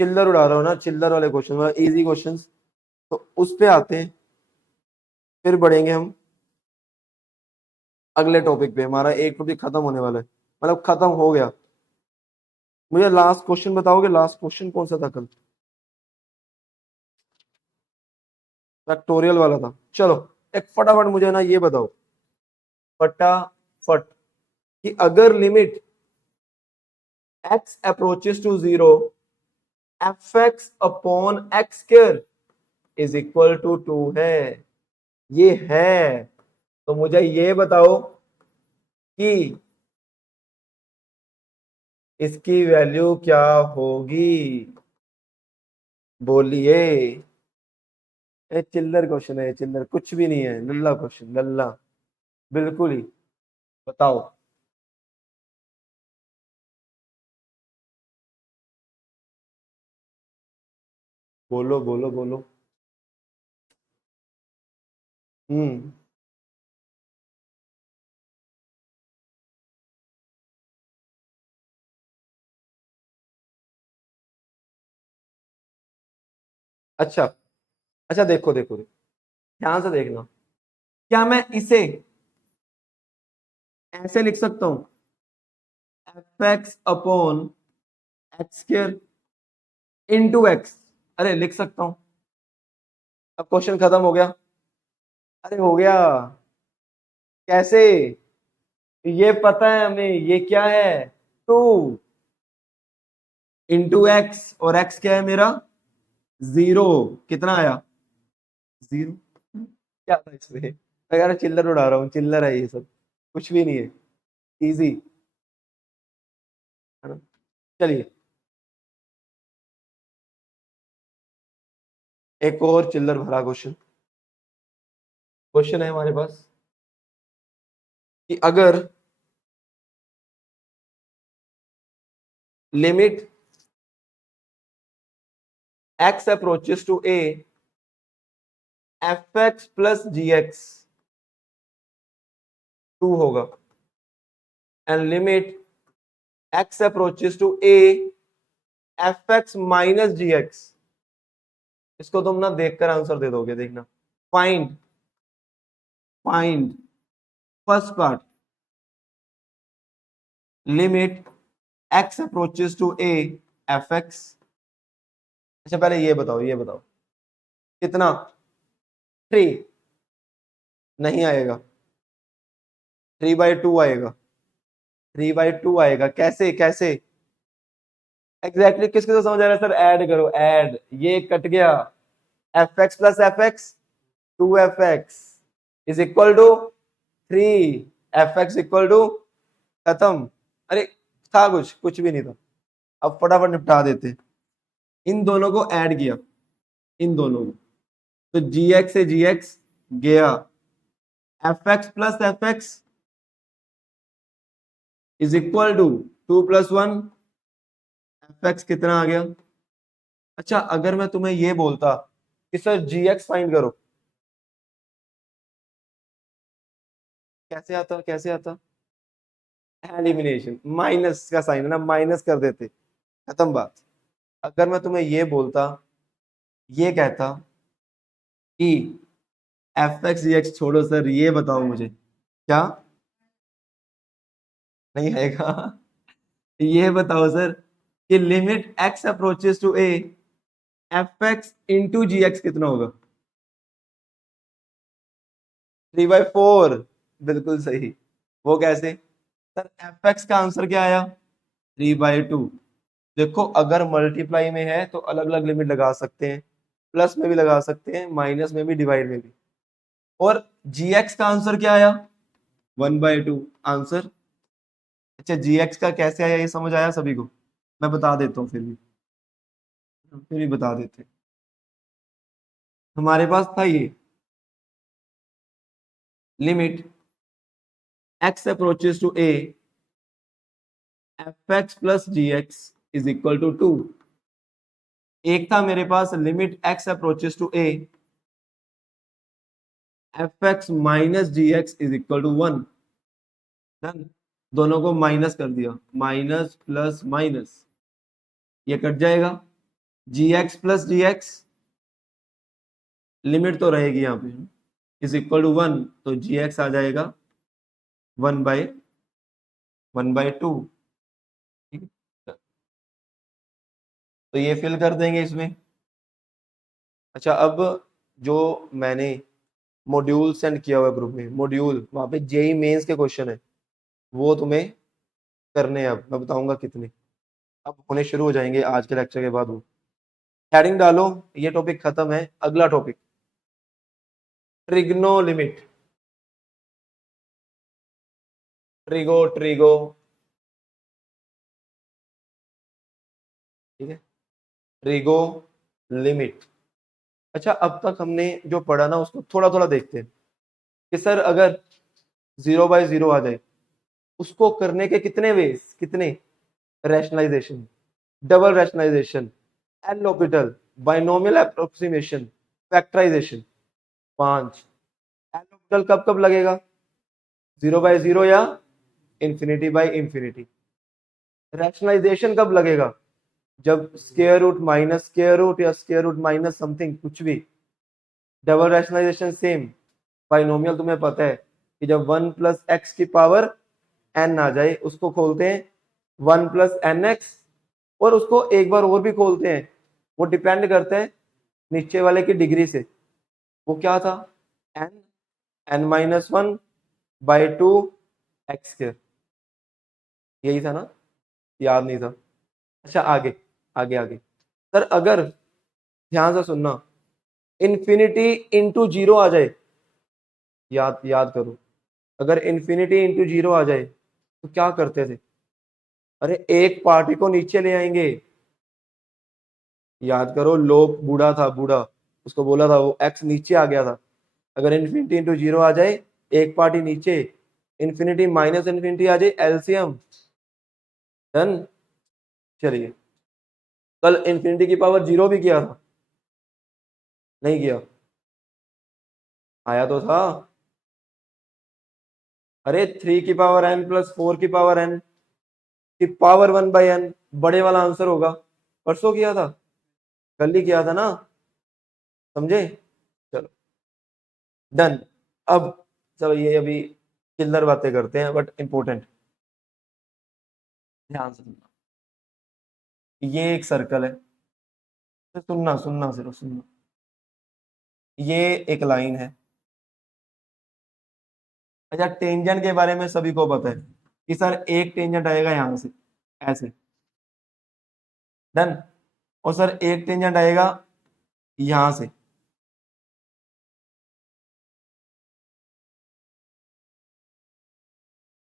चिल्लर उड़ा रहा हूँ ना, चिल्लर वाले क्वेश्चन, इजी क्वेश्चन, तो उस पे आते हैं, फिर बढ़ेंगे हम अगले टॉपिक पे। हमारा एक टॉपिक खत्म होने वाला है, मतलब खत्म हो गया। मुझे लास्ट क्वेश्चन बताओगे, लास्ट क्वेश्चन कौन सा था कल? फैक्टोरियल वाला था। चलो एक फटाफट मुझे ना ये बताओ, फटाफट, कि अगर limit x approaches to 0, fx upon x square is equal to 2 है, ये है, तो मुझे ये बताओ कि इसकी वैल्यू क्या होगी, बोलिए। चिल्लर क्वेश्चन है, चिल्लर कुछ भी नहीं है, लल्ला क्वेश्चन, लल्ला, बिल्कुल ही। बताओ। बोलो बोलो बोलो। हम्म। अच्छा अच्छा, देखो देखो देखो, ध्यान से देखना। क्या मैं इसे ऐसे लिख सकता हूं, F x upon x square into x? अरे लिख सकता हूं। अब क्वेश्चन खत्म हो गया। अरे हो गया। कैसे? ये पता है हमें, ये क्या है, 2 इंटू एक्स, और एक्स क्या है मेरा, 0। कितना आया, 0। क्या था इसमें? मैं यार चिल्लर उड़ा रहा हूँ, चिल्लर है ये सब, कुछ भी नहीं है, इजी है ना। चलिए एक और चिल्लर भरा क्वेश्चन, क्वेश्चन है हमारे पास कि अगर limit x approaches to a, F x plus ji x 2 होगा, and limit x approaches to a, F x minus ji x. इसको तुम ना देखकर आंसर दे दोगे, देखना। Find, find first part, limit x approaches to a, F x. अच्छा पहले ये बताओ, ये बताओ कितना, 3? नहीं आएगा, 3/2 आएगा, 3/2 आएगा। कैसे कैसे? एग्जैक्टली किसके तो समझ आ रहा है सर, ऐड करो, ऐड, ये कट गया, f x plus f x, 2f(x) is equal to 3, f(x) equal to, खत्म। अरे था कुछ, कुछ भी नहीं था। अब फटाफट निपटा देते। इन दोनों को ऐड किया, इन दोनों को, तो gx से gx गया, fx plus fx is equal to 2 + 1, fx कितना आ गया। अच्छा अगर मैं तुम्हें ये बोलता कि सर gx फाइंड करो, कैसे आता, कैसे आता? एलिमिनेशन, माइनस का साइन है ना, माइनस कर देते, खत्म बात। अगर मैं तुम्हें ये बोलता, ये कहता कि एफ एक्स जी एक्स छोड़ो सर, ये बताओ मुझे क्या, नहीं आएगा। ये बताओ सर कि limit x approaches to a, f x into g x कितना होगा? 3/4, बिल्कुल सही। वो कैसे? सर एफ एक्स का आंसर क्या आया, 3/2। देखो अगर मल्टीप्लाई में है तो अलग अलग लिमिट लगा सकते हैं, प्लस में भी लगा सकते हैं, माइनस में भी, डिवाइड में भी। और जी एक्स का आंसर क्या आया, 1/2 आंसर। अच्छा जी एक्स का कैसे आया, ये समझ आया सभी को? मैं बता देता हूँ फिर भी बता देते। हमारे पास था ये, limit x approaches to a, F x plus ji X is equal to 2। एक था मेरे पास limit x approaches to a, F x minus ji X is equal to 1। Done. दोनों को माइनस कर दिया, माइनस प्लस माइनस, ये cut जाएगा, जी एक्स प्लस जी एक्स, लिमिट तो रहेगी यहाँ पे, इज इक्वल टू 1, तो जी एक्स आ जाएगा 1/2। ठीक है, तो ये फिल कर देंगे इसमें। अच्छा, अब जो मैंने मॉड्यूल सेंड किया हुआ ग्रुप में, मॉड्यूल वहां पे जेई मेंस के क्वेश्चन है, वो तुम्हें करने हैं। अब मैं बताऊंगा कितने, अब होने शुरू हो जाएंगे आज के लेक्चर के बाद। वो हेडिंग डालो, ये टॉपिक खत्म है। अगला topic trigno limit, trigo trigo, ठीक है, ट्रिगो लिमिट। अच्छा, अब तक हमने जो पढ़ा ना उसको थोड़ा थोड़ा देखते हैं कि सर अगर 0/0 आ जाए, उसको करने के कितने वेज, कितने rationalisation, double rationalisation, L orbital, binomial approximation, factorisation, 5। L orbital कब कब लगेगा, 0/0 या इंफिनिटी। रैशनलाइजेशन कब लगेगा, जब square root minus square root या स्क्वायर रूट माइनस समथिंग कुछ भी। Double rationalisation same. बाइनोमियल तुम्हें पता है कि जब 1 + x की पावर n आ जाए, उसको खोलते हैं 1 + nx, और उसको एक बार और भी खोलते हैं, वो डिपेंड करता है नीचे वाले की डिग्री से। वो क्या था, n(n-1/2)x², यही था ना, याद नहीं था। अच्छा, आगे आगे आगे सर, अगर ध्यान से सुनना, इंफिनिटी इंटू जीरो आ जाए, याद याद करो, अगर इंफिनिटी इंटू जीरो आ जाए तो क्या करते थे, अरे एक पार्टी को नीचे ले आएंगे। याद करो, लोग बूढ़ा था, बूढ़ा, उसको बोला था, वो एक्स नीचे आ गया था। अगर इन्फिनिटी इंटू जीरो आ जाए, एक पार्टी नीचे, इन्फिनिटी माइनस इन्फिनिटी आ जाए, एलसीएम डन। चलिए, कल इन्फिनिटी की पावर जीरो भी किया था, नहीं किया, आया तो था। अरे 3 की पावर n + 4 की पावर n की पावर 1/n, बड़े वाला आंसर होगा। परसों किया था, कल ही किया था ना, समझे। चलो डन। अब चलो, ये अभी चिल्लर बातें करते हैं बट इंपॉर्टेंट, ध्यान से सुनना। ये एक सर्कल है, तो सुनना सुनना सिर्फ सुनना। ये एक लाइन है। अच्छा, टेंजेंट के बारे में सभी को पता है कि सर एक टेंजेंट आएगा यहां से, ऐसे, डन। और सर एक टेंजेंट आएगा यहां से,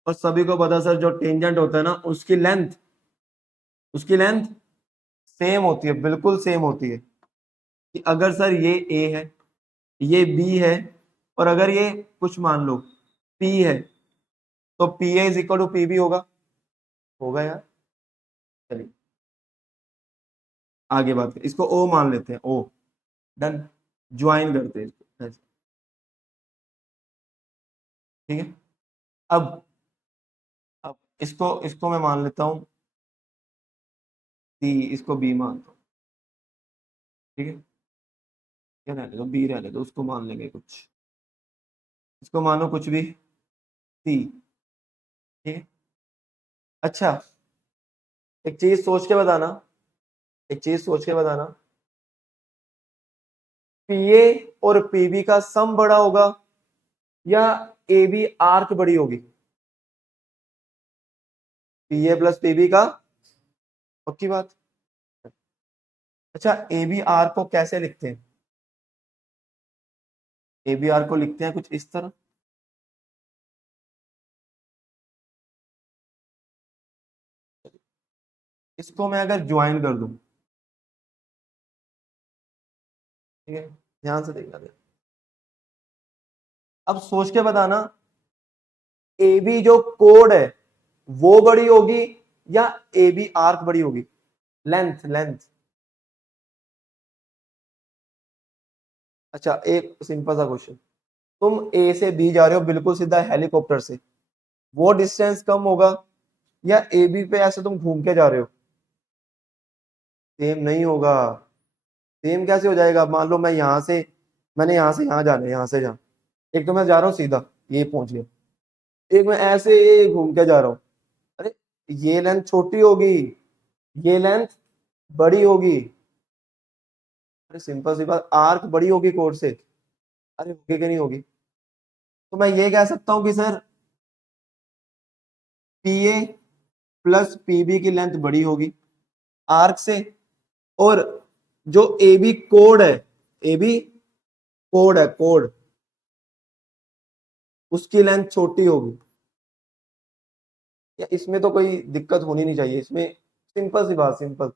और सभी को पता है सर, जो टेंजेंट होता है ना, उसकी लेंथ सेम होती है, बिल्कुल सेम होती है। कि अगर सर ये ए है, ये बी है, और अगर ये कुछ मान लो पी है, तो P A is equal to P B होगा, होगा यार। चलिए आगे बात करें, इसको ओ मान लेते हैं, ओ, डन। ज्वाइन करते हैं इसको ऐसे, ठीक है। अब अब इसको मैं मान लेता हूँ सी, इसको बी मानता हूँ, ठीक है। क्या रहने दो, बी रहने दो, उसको मान लेंगे कुछ, इसको मानो कुछ भी सी, ठीक है। अच्छा, एक चीज सोच के बताना, एक चीज सोच के बताना, पीए और पीबी का सम बड़ा होगा या ए बी आर्क बड़ी होगी, पीए प्लस पीबी का, पक्की बात। अच्छा, ए बी आर को कैसे लिखते हैं, ए बी आर को लिखते हैं कुछ इस तरह, इसको मैं अगर ज्वाइन कर दूं, ठीक है, ध्यान से देखना। अब सोच के बताना, ए बी जो कोड है वो बड़ी होगी या ए बी आर्क बड़ी होगी, लेंथ लेंथ। अच्छा, एक सिंपल सा क्वेश्चन, तुम ए से बी जा रहे हो बिल्कुल सीधा हेलीकॉप्टर से, वो डिस्टेंस कम होगा या ए बी पे ऐसे तुम घूम के जा रहे हो, सेम नहीं होगा। सेम कैसे हो जाएगा? मान लो मैंने यहाँ से यहाँ जाना है, यहाँ से जहाँ, एक तो मैं जा रहा हूँ सीधा, ये पहुंच गया, एक मैं ऐसे घूम के जा रहा हूँ। अरे ये लेंथ छोटी होगी, ये लेंथ बड़ी होगी। अरे सिंपल सी बात, आर्क बड़ी होगी कोड से। अरे होगी कि नहीं होगी? तो मैं ये कह सकता हूँ कि sir P A plus PB की लेंथ बड़ी होगी आर्क से, और जो ए बी कोड है, ए बी कोड है, कोड, उसकी लेंथ छोटी होगी। या इसमें तो कोई दिक्कत होनी नहीं चाहिए इसमें, सिंपल सी बात, सिंपल।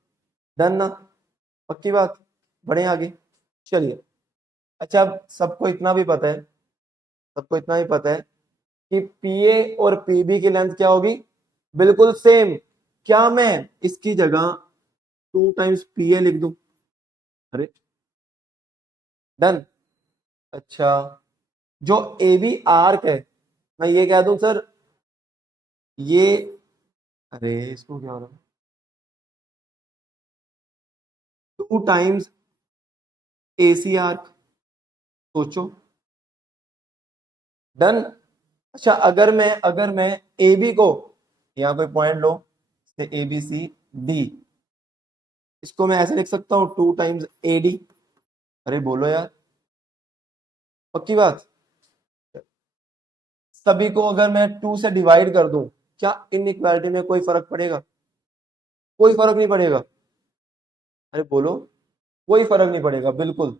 डन ना? पक्की बात, बढ़े आगे। चलिए, अच्छा अब सबको इतना भी पता है, सबको इतना भी पता है कि पीए और पीबी की लेंथ क्या होगी? बिल्कुल सेम। क्या मैं इसकी जगह 2 टाइम्स पीए लिख दूं? अरे डन। अच्छा, जो ए बी आर्क है, मैं ये कह दूं सर, ये, अरे इसको क्या हो रहा है, 2 टाइम्स ए सी आर्क। सोचो। डन। अच्छा, अगर मैं ए बी को, यहाँ कोई पॉइंट लो, ए बी सी डी, इसको मैं ऐसे लिख सकता हूँ 2 टाइम्स ए डी। अरे बोलो यार, पक्की बात। सभी को अगर मैं 2 से डिवाइड कर दूं, क्या इनइक्वालिटी में कोई फर्क पड़ेगा? कोई फर्क नहीं पड़ेगा। अरे बोलो, कोई फर्क नहीं पड़ेगा, बिल्कुल।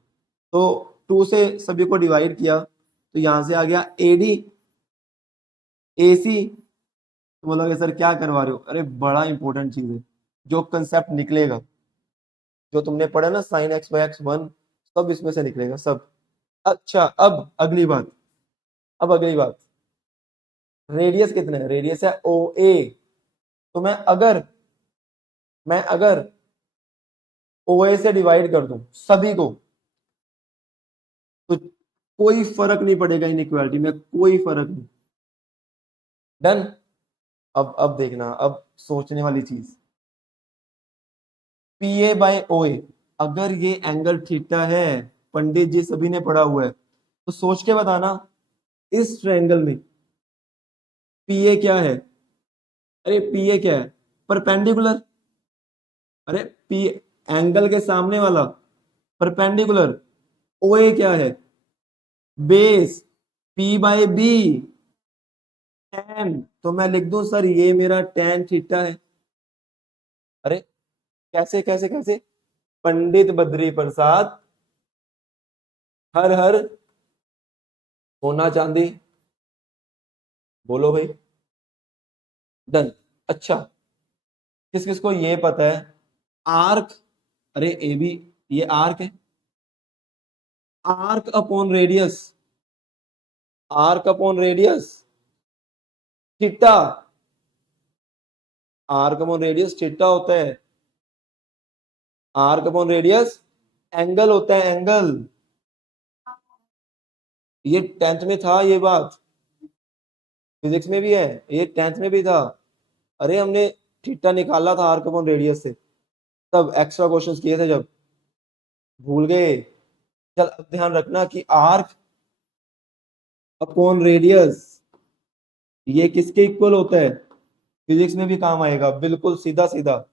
तो 2 से सभी को डिवाइड किया, तो यहां से आ गया एडी, एसी। तो बोलोगे सर क्या करवा रहे हो? अरे बड़ा इंपॉर्टेंट चीज है, जो कंसेप्ट निकलेगा, जो तुमने पढ़ा ना, sign X by x one, सब इसमें से निकलेगा, सब। अच्छा, अब अगली बात, अब अगली बात, रेडियस कितना है? रेडियस है ओ ए। तो मैं अगर ओ ए से डिवाइड कर दूं सभी को, तो कोई फर्क नहीं पड़ेगा इनइक्वालिटी में, कोई फर्क नहीं। डन। अब देखना, अब सोचने वाली चीज, पी ए बाय ओ ए, अगर ये एंगल थीटा है, पंडित जी सभी ने पढ़ा हुआ है, तो सोच के बताना, इस ट्रायंगल में पी ए क्या है? अरे पी ए क्या है? परपेंडिकुलर। अरे पी, एंगल के सामने वाला, परपेंडिकुलर। ओ ए क्या है? Base. P by B, ten. तो मैं लिख दूं सर, ये मेरा टेन थीटा है। अरे कैसे कैसे कैसे? पंडित बद्री प्रसाद, हर हर सोना चांदी, बोलो भाई। डन। अच्छा, किस किस को ये पता है, आर्क, अरे ए बी, ये आर्क है, arc upon radius, arc upon radius theta, arc upon radius theta होता है, आर्क अपॉन रेडियस एंगल होता है, एंगल। ये 10th में था, ये बात फिजिक्स में भी है, ये 10th में भी था। अरे हमने थीटा निकाला था आर्क अपॉन रेडियस से, तब एक्स्ट्रा क्वेश्चंस किए थे जब, भूल गए? चल अब ध्यान रखना कि आर्क अपॉन रेडियस ये किसके इक्वल होता है? फिजिक्स में भी काम आएगा, बिल्कुल सीधा सीधा।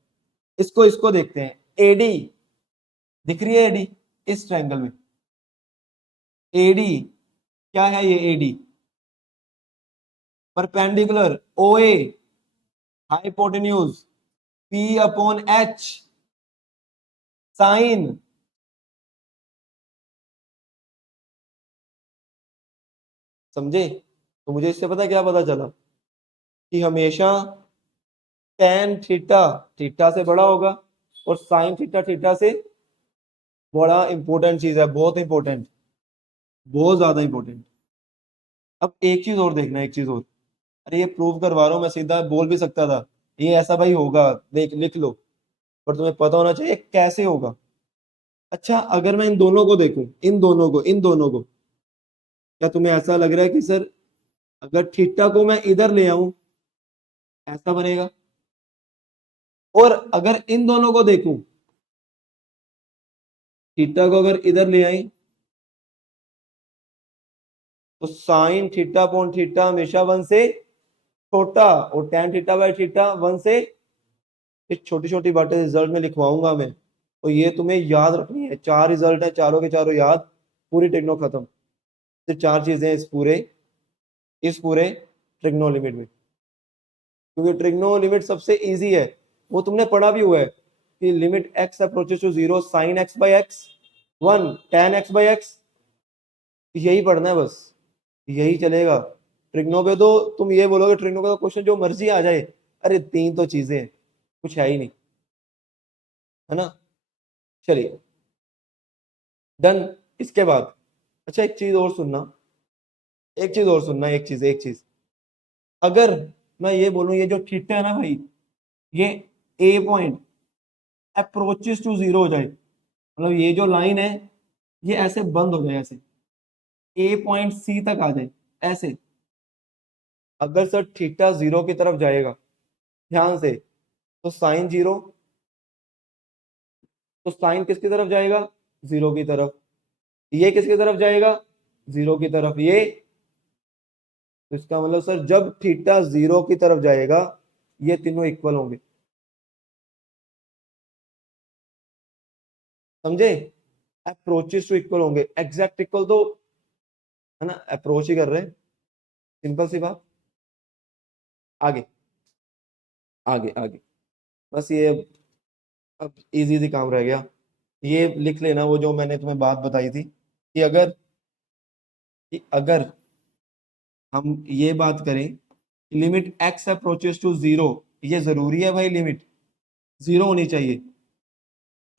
इसको इसको देखते हैं, एडी, दिख रही है एडी इस ट्रायंगल में? एडी क्या है? ये AD perpendicular O A, hypotenuse, P upon H, sine. समझे? तो मुझे इससे पता क्या पता चला, कि हमेशा टेन थीटा थीटा से बड़ा होगा, और साइन थीटा थीटा से बड़ा। इंपॉर्टेंट चीज है, बहुत इंपॉर्टेंट, बहुत ज्यादा इंपॉर्टेंट। अब एक चीज और देखना, एक चीज और। अरे ये प्रूव करवा रहा हूं, मैं सीधा बोल भी सकता था ये ऐसा भाई होगा, देख लिख लो, पर तुम्हें पता होना चाहिए कैसे होगा। अच्छा, अगर मैं इन दोनों को देखूं, इन दोनों को, क्या तुम्हें ऐसा लग रहा है कि सर अगर थीटा को मैं इधर ले आऊं ऐसा बनेगा? और अगर इन दोनों को देखूं, थीटा को अगर इधर ले आए तो साइन थीटा अपॉन थीटा हमेशा 1 से छोटा, और tan थीटा बाय थीटा 1 से, ये छोटी छोटी बातें रिजल्ट में लिखवाऊंगा मैं, तो ये तुम्हें याद रखनी है। 4 रिजल्ट है, चारों के चारों याद, पूरी टेक्नो खत्म। सिर्फ 4 चीजें इस पूरे ट्रिग्नो लिमिट में, क्योंकि ट्रिग्नो लिमिट सबसे इजी है, वो तुमने पढ़ा भी हुआ है कि limit x approaches to 0 sine x by x 1 tan x by x, यही पढ़ना है बस, यही चलेगा। ट्रिग्नो पे तो तुम ये बोलोगे ट्रिग्नो का तो क्वेश्चन जो मर्जी आ जाए, अरे 3 तो चीजें हैं, कुछ है ही नहीं, है ना। चलिए डन। इसके बाद अच्छा एक चीज और सुनना, अगर मैं ये बोलूं ये जो थीटा है ना भाई, ये ए पॉइंट अप्रोचेस टू 0 हो जाए, मतलब ये जो लाइन है ये ऐसे बंद हो जाए, ऐसे ए पॉइंट सी तक आ जाए ऐसे, अगर सर थीटा 0 की तरफ जाएगा, ध्यान से, तो साइन 0, तो साइन किसकी तरफ जाएगा, 0 की तरफ, ये किसकी तरफ जाएगा, 0 की तरफ, ये, तो इसका मतलब सर जब थीटा 0 की तरफ जाएगा ये तीनों इक्वल होंगे, समझे। अप्रोचेस टू इक्वल होंगे, एग्जैक्ट इक्वल तो, है ना, अप्रोच ही कर रहे हैं, सिंपल सी बात। आगे आगे आगे, बस ये अब इजी इजी काम रह गया, ये लिख लेना वो जो मैंने तुम्हें बात बताई थी कि अगर हम ये बात करें, लिमिट x अप्रोचेस टू 0, ये जरूरी है भाई, लिमिट 0 होनी चाहिए।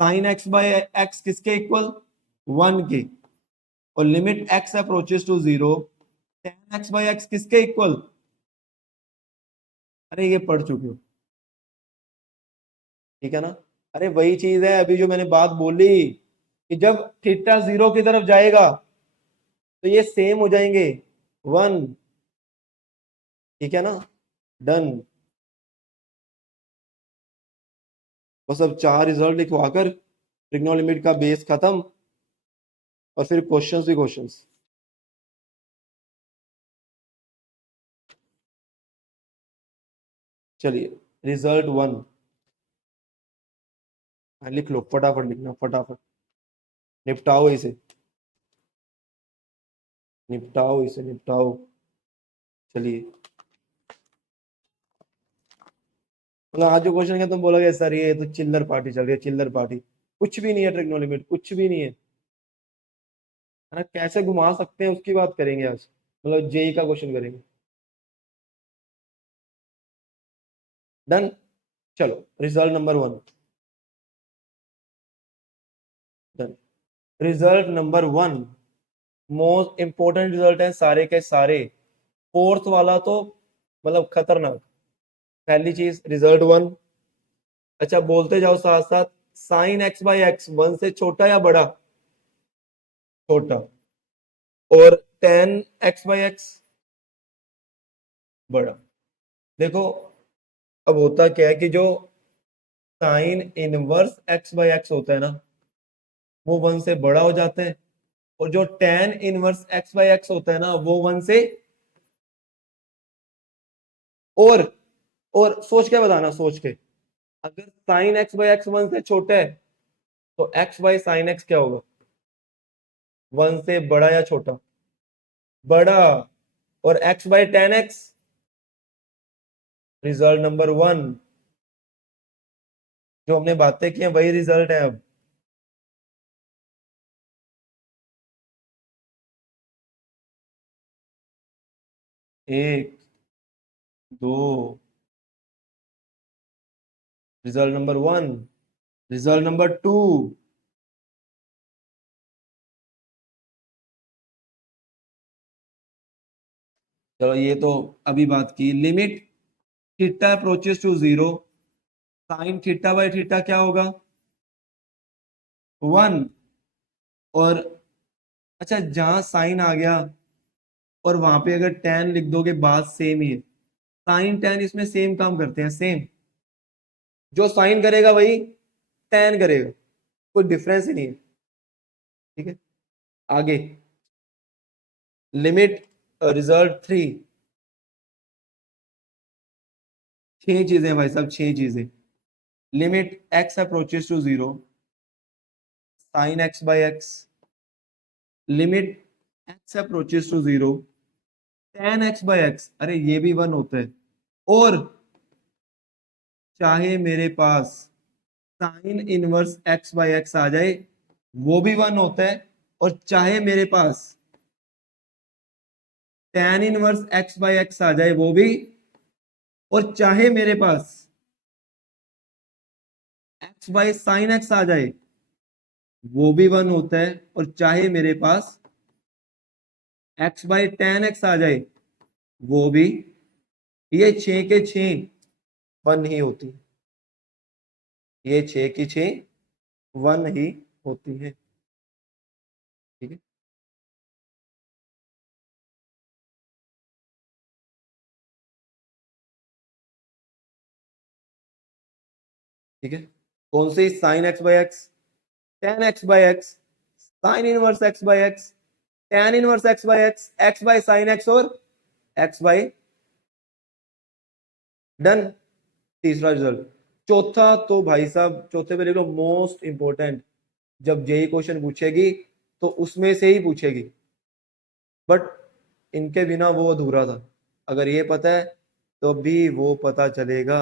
साइन x बाय एक्स किसके इक्वल, 1 के, और limit x approaches to 0 tan x by x किसके इक्वल, अरे ये पढ़ चुके हो, ठीक है ना। अरे वही चीज है अभी जो मैंने बात बोली कि जब थीटा 0 की तरफ जाएगा तो ये सेम हो जाएंगे 1, ठीक है ना, डन। बस अब 4 रिजल्ट लिखवाकर ट्रिग्नोमेट्री का बेस खत्म, और फिर क्वेश्चंस भी क्वेश्चंस। चलिए रिजल्ट 1 लिख लो, फटाफट लिखना, फटाफट निपटाओ इसे, निपटाओ। चलिए, मतलब आज जो क्वेश्चन है तुम बोलोगे सर ये तो चिल्लर पार्टी चल रही है, चिल्लर पार्टी, कुछ भी नहीं है ट्रिग्नोमेट्री, कुछ भी नहीं है, है ना। कैसे घुमा सकते हैं उसकी बात करेंगे आज, मतलब जेई का क्वेश्चन करेंगे, डन। चलो result number 1 done. Result number 1 most important result है सारे के सारे, फोर्थ वाला तो मतलब खतरनाक। पहली चीज रिजल्ट 1, अच्छा बोलते जाओ साथ साथ, साइन एक्स बाई एक्स 1 से छोटा या बड़ा, छोटा, और टेन एक्स बाई एक्स बड़ा। देखो अब होता क्या है कि जो sign inverse X by x होता है ना, वो 1 से बड़ा हो जाता है, और जो ten inverse X by x होता है ना वो 1 से, और और सोच के बताना, सोच के, अगर साइन एक्स बाई एक्स 1 से छोटा है तो एक्स बाई साइन एक्स क्या होगा, 1 से बड़ा या छोटा, बड़ा, और X by ten x, result number 1, जो हमने बातें की हैं वही रिजल्ट है अब। एक, दो, रिजल्ट नंबर 1, रिजल्ट नंबर 2, चलो ये तो अभी बात की, limit theta approaches to 0 sine theta by theta क्या होगा, 1, और अच्छा जहां साइन आ गया और वहां पे अगर टेन लिख दोगे बात सेम ही है, साइन टेन इसमें सेम काम करते हैं, सेम, जो साइन करेगा वही टेन करेगा, कोई डिफरेंस ही नहीं है, ठीक है, आगे लिमिट रिजल्ट 3, 6 चीजें भाई साहब, 6 चीजें। Limit x approaches to 0 sine x by X, limit x approaches to 0 tan x by X, अरे ये भी 1 होता है, और चाहे मेरे पास sine inverse x by X आ जाए वो भी 1 होता है, और चाहे मेरे पास tan inverse x by X आ जाए वो भी, और चाहे मेरे पास x बाई साइन एक्स आ जाए वो भी 1 होता है, और चाहे मेरे पास x बाई tan एक्स आ जाए वो भी, ये 6 के 6 1 ही होती है, ये 6 की 6 1 ही होती है। ठीक है, ठीक है, कौन सी? Sine X by X, tan X by X, sine inverse X by X, tan inverse X by sine X, और एक्स बाई, डन। तीसरा रिजल्ट। चौथा तो भाई साहब, चौथे पे लिख लो मोस्ट इंपोर्टेंट, जब जेई क्वेश्चन पूछेगी तो उसमें से ही पूछेगी, बट इनके बिना वो अधूरा था। अगर ये पता है तो भी वो पता चलेगा।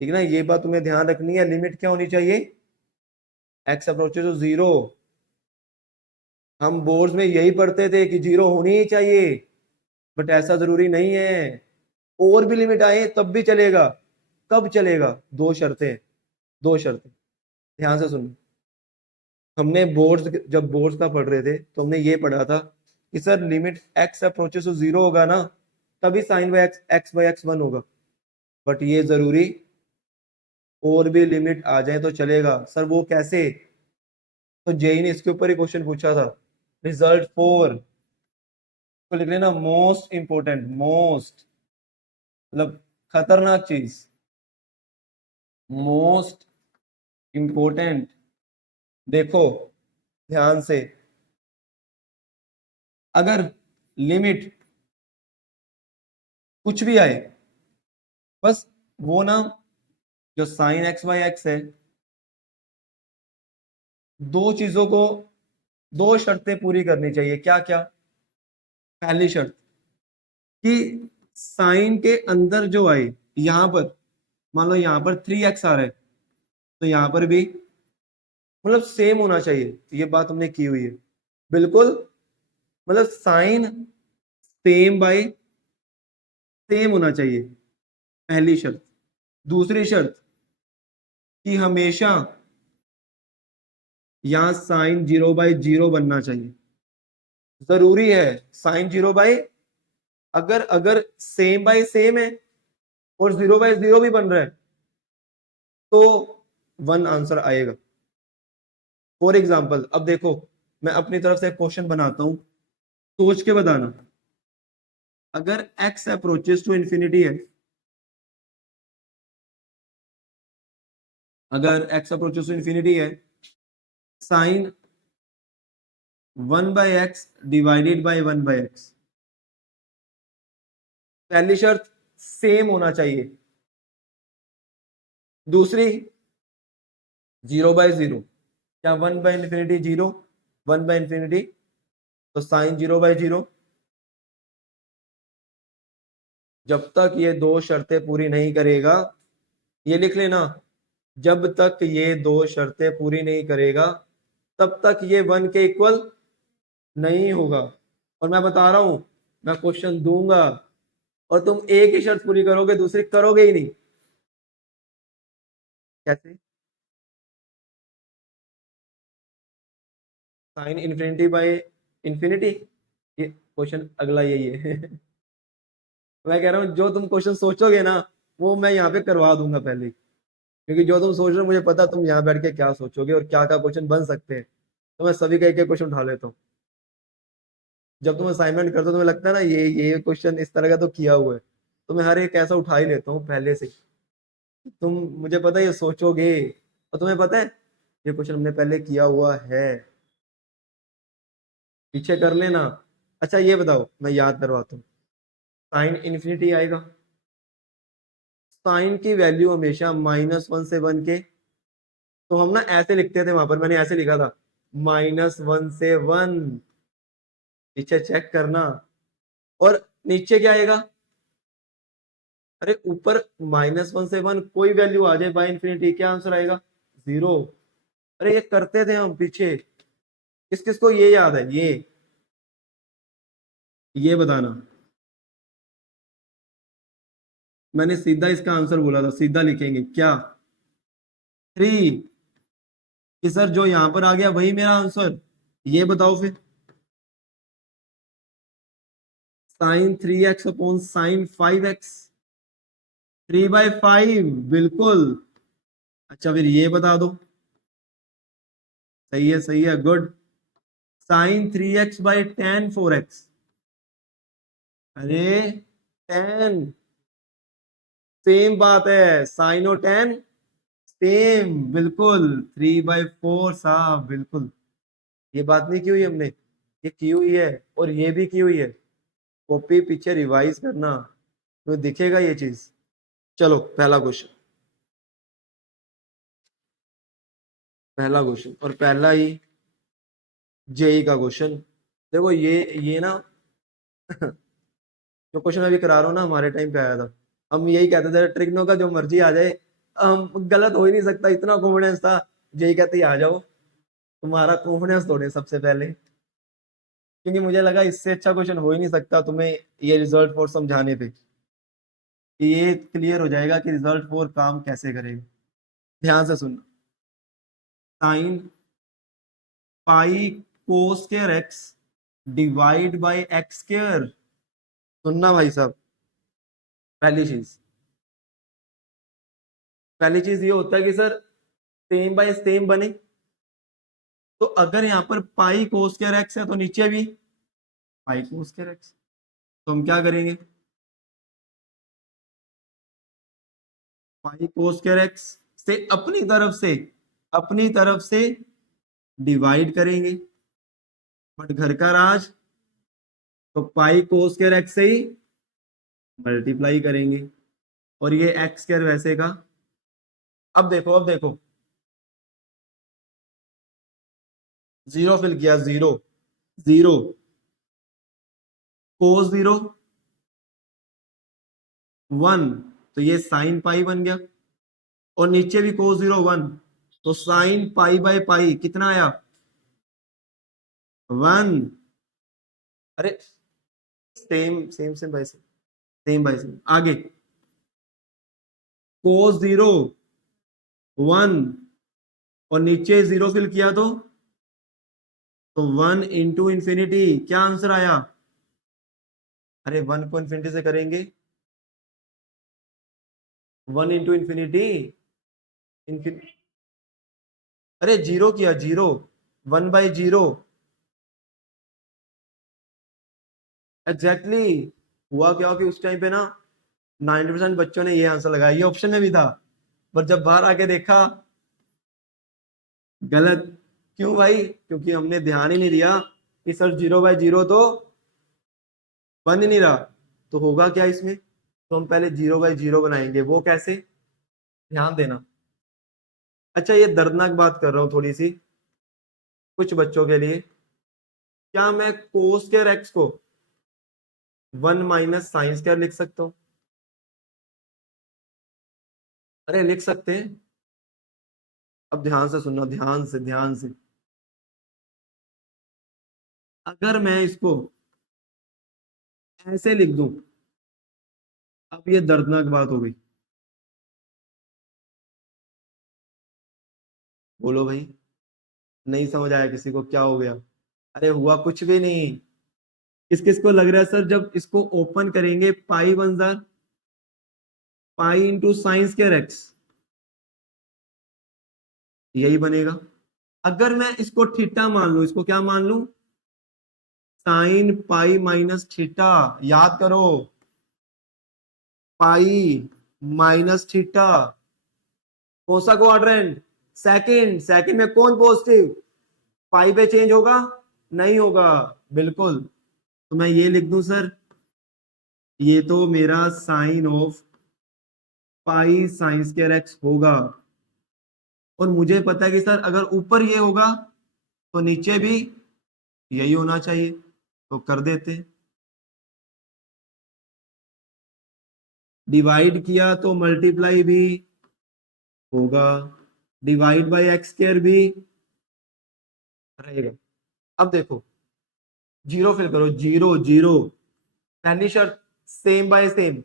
ठीक है ना, ये बात तुम्हें ध्यान रखनी है। लिमिट क्या होनी चाहिए? X approaches to 0। हम बोर्ड्स में यही पढ़ते थे कि 0 होनी ही चाहिए, बट ऐसा जरूरी नहीं है, और भी लिमिट आए तब भी चलेगा। कब चलेगा? दो शर्तें, दो शर्तें, ध्यान से सुनो। हमने बोर्ड्स, जब बोर्ड्स का पढ़ रहे थे तो हमने ये पढ़ा था कि sir limit x approaches to 0 होगा ना, तभी sine by x, x by x 1 होगा। बट ये जरूरी और भी लिमिट आ जाए तो चलेगा। सर वो कैसे? तो जेई ने इसके ऊपर ही क्वेश्चन पूछा था। रिजल्ट 4 को लिख लेना, मोस्ट इंपोर्टेंट, मोस्ट मतलब खतरनाक चीज, मोस्ट इंपोर्टेंट। देखो ध्यान से, अगर लिमिट कुछ भी आए, बस वो ना, जो साइन एक्स बाई एक्स है, दो चीजों को, दो शर्तें पूरी करनी चाहिए। क्या क्या? पहली शर्त कि साइन के अंदर जो आए, यहां पर मान लो यहां पर 3x आ रहा है, तो यहां पर भी मतलब सेम होना चाहिए। ये बात हमने की हुई है बिल्कुल, मतलब साइन सेम बाय सेम होना चाहिए, पहली शर्त। दूसरी शर्त कि हमेशा यहां साइन 0/0 बनना चाहिए। जरूरी है साइन 0 बाय, अगर अगर सेम बाय सेम है और 0/0 भी बन रहा है तो 1 आंसर आएगा। फॉर एग्जाम्पल, अब देखो मैं अपनी तरफ से क्वेश्चन बनाता हूं, सोच के बताना। अगर x अप्रोचेस टू इंफिनिटी है, अगर x अप्रोचेस टू इंफिनिटी है, sine 1/x divided by 1/x, पहली शर्त सेम होना चाहिए। दूसरी 0/0, क्या 1/इंफिनिटी 0, 1/इंफिनिटी, तो साइन 0/0। जब तक ये दो शर्तें पूरी नहीं करेगा, ये लिख लेना, जब तक ये दो शर्तें पूरी नहीं करेगा तब तक ये 1 के इक्वल नहीं होगा। और मैं बता रहा हूं, मैं क्वेश्चन दूंगा और तुम एक ही शर्त पूरी करोगे, दूसरी करोगे ही नहीं। कैसे? साइन इन्फिनिटी बाय इंफिनिटी, ये क्वेश्चन अगला यही है। मैं कह रहा हूँ जो तुम क्वेश्चन सोचोगे ना वो मैं यहाँ पे करवा दूंगा पहले ही। क्योंकि जो तुम सोच रहे हो मुझे पता तुम यहाँ बैठ के क्या सोचोगे और क्या क्या क्वेश्चन बन सकते हैं, तो मैं सभी का एक एक क्वेश्चन उठा लेता हूँ। जब तुम असाइनमेंट करते हो तुम्हें लगता है ना ये क्वेश्चन इस तरह का तो किया हुआ है, तो मैं हर एक ऐसा उठा ही लेता हूँ पहले से। तुम, मुझे पता है ये सोचोगे, और तुम्हें पता है ये क्वेश्चन हमने पहले किया हुआ है। पीछे कर लेना। अच्छा ये बताओ, मैं याद करवाता हूँ, साइन इन्फिनिटी आएगा, साइन की वैल्यू हमेशा -1 से 1 के, तो हम ना ऐसे लिखते थे, वहां पर मैंने ऐसे लिखा था, -1 से 1, पीछे चेक करना। और नीचे क्या आएगा, अरे ऊपर -1 से 1 कोई वैल्यू आ जाए बाय इन्फिनिटी, क्या आंसर आएगा, 0। अरे ये करते थे हम पीछे, किस किस को ये याद है, ये बताना। मैंने सीधा इसका आंसर बोला था, सीधा लिखेंगे क्या, 3, कि सर जो यहां पर आ गया वही मेरा आंसर, ये बताओ फिर। sin 3x/sin 5x, 3/5 बिल्कुल। अच्छा फिर ये बता दो, सही है सही है, गुड। sin 3x/tan 4x, अरे 10, सेम बात है, साइन और टेन सेम, बिल्कुल 3/4 साहब, बिल्कुल। ये बात नहीं की हुई हमने, ये की हुई है, और ये भी की हुई है, कॉपी पीछे रिवाइज करना तो दिखेगा ये चीज। चलो पहला क्वेश्चन, पहला क्वेश्चन और पहला ही जेई का क्वेश्चन। देखो ये ना जो क्वेश्चन अभी करा रहा हूँ ना, हमारे टाइम पे आया था। हम यही कहते थे ट्रिग्नो का जो मर्जी आ जाए, हम गलत हो ही नहीं सकता, इतना कॉन्फिडेंस था। जेई कहते ही आ जाओ, तुम्हारा कॉन्फिडेंस तोड़े सबसे पहले, क्योंकि मुझे लगा इससे अच्छा क्वेश्चन हो ही नहीं सकता तुम्हें, ये रिजल्ट फोर समझाने पे, कि ये क्लियर हो जाएगा कि रिजल्ट फोर काम कैसे करेगा। ध्यान से सुनना, sine pi cos square x divide by x square, सुनना भाई साहब। पहली चीज, पहली चीज ये होता है कि सर सेम बाय सेम बने, तो अगर यहाँ पर पाई कोस स्क्वायर एक्स है तो नीचे भी पाई कोस स्क्वायर एक्स, तो हम क्या करेंगे, पाई कोस स्क्वायर एक्स से अपनी तरफ से डिवाइड करेंगे, बट घर का राज, तो पाई कोस स्क्वायर एक्स से ही मल्टीप्लाई करेंगे, और ये एक्स स्क्वायर वैसे का। अब देखो, जीरो फिल किया, जीरो, जीरो, कोस 0 1, तो ये साइन पाई बन गया, और नीचे भी कोस 0 1, तो साइन पाई बाय पाई कितना आया, 1। अरे सेम सेम सेम भाई, सेम भाई सेम, आगे कोस 0 1, और नीचे जीरो फिल किया तो 1 × इंफिनिटी, क्या आंसर आया, अरे 1 को इंफिनिटी से करेंगे, 1 × इंफिनिटी, अरे जीरो किया, जीरो, 1/0, एग्जैक्टली exactly। हुआ क्या कि उस टाइम पे ना 90% बच्चों ने ये आंसर लगाया, ये ऑप्शन में भी था, पर जब बाहर आके देखा, गलत। क्यों भाई, क्योंकि हमने ध्यान ही नहीं दिया कि सर 0/0 तो बन ही नहीं रहा, तो होगा क्या इसमें, तो हम पहले 0/0 बनाएंगे, वो कैसे, ध्यान देना। अच्छा ये दर्दनाक बात कर रहा हूँ थोड़ी सी कुछ बच्चों के लिए, क्या मैं कोस स्क्वायर एक्स को 1 - sin स्क्वायर लिख सकता हूँ, अरे लिख सकते हैं। अब ध्यान से सुनना, ध्यान से, अगर मैं इसको ऐसे लिख दूं, अब ये दर्दनाक बात हो गई, बोलो भाई, नहीं समझ आया किसी को, क्या हो गया, अरे हुआ कुछ भी नहीं। किस किस को लग रहा है सर जब इसको ओपन करेंगे पाई 1 पाई इंटू साइन स्क्वायर एक्स, यही बनेगा। अगर मैं इसको थीटा मान लू, इसको क्या मान लू, साइन पाई माइनस थीटा, याद करो, पाई माइनस थीटा, कौन सा क्वाड्रेंट, सेकंड, सेकंड में कौन पॉजिटिव, पाई पे चेंज होगा, नहीं होगा, बिल्कुल। तो मैं ये लिख दूं सर, ये तो मेरा sine of pi sine square x होगा। और मुझे पता है कि सर अगर ऊपर ये होगा तो नीचे भी यही होना चाहिए, तो कर देते। डिवाइड किया तो मल्टीप्लाई भी होगा, डिवाइड बाय एक्स स्क्वायर भी रहेगा। अब देखो, जीरो फिल करो, जीरो जीरो, पहली शर्त सेम बाय सेम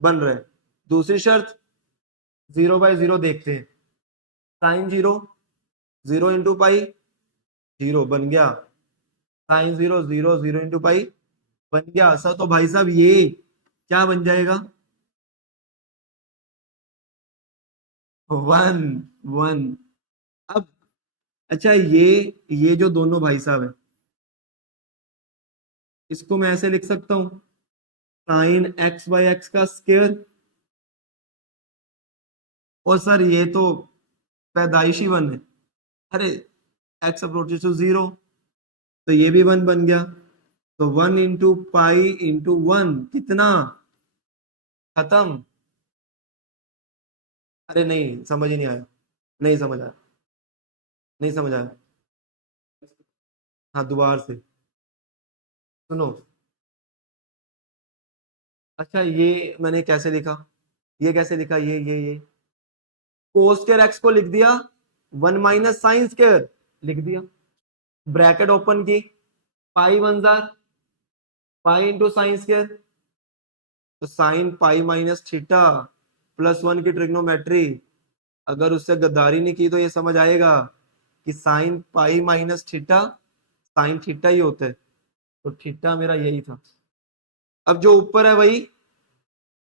बन रहा है। दूसरी शर्त जीरो बाय जीरो देखते हैं, sine zero, zero into pi, zero बन गया, sine zero, zero zero into pi बन गया सर। तो भाई साहब ये क्या बन जाएगा, वन, वन। अब अच्छा, ये जो दोनों भाई साहब है, इसको मैं ऐसे लिख सकता हूं, साइन एक्स बाई एक्स का स्क्वायर। और सर ये तो पैदाइशी वन है, अरे एक्स अप्रोचेस टू जीरो, तो ये भी वन बन गया। तो one into pi into one कितना, खत्म। अरे नहीं, समझ ही नहीं आया, नहीं समझ आया, नहीं समझ आया। हाँ दोबारा से सुनो। अच्छा ये मैंने कैसे लिखा, ये कैसे लिखा, ये कोस स्क्वायर एक्स को लिख दिया वन माइनस साइन स्क्वायर, लिख दिया, ब्रैकेट ओपन की, पाई वन जार पाई इंटू साइन स्क्वायर, तो sine pi minus theta plus one की ट्रिग्नोमेट्री। अगर उससे गद्दारी नहीं की तो ये समझ आएगा कि sine pi minus theta sine theta ही होता है, तो थीटा मेरा यही था। अब जो ऊपर है वही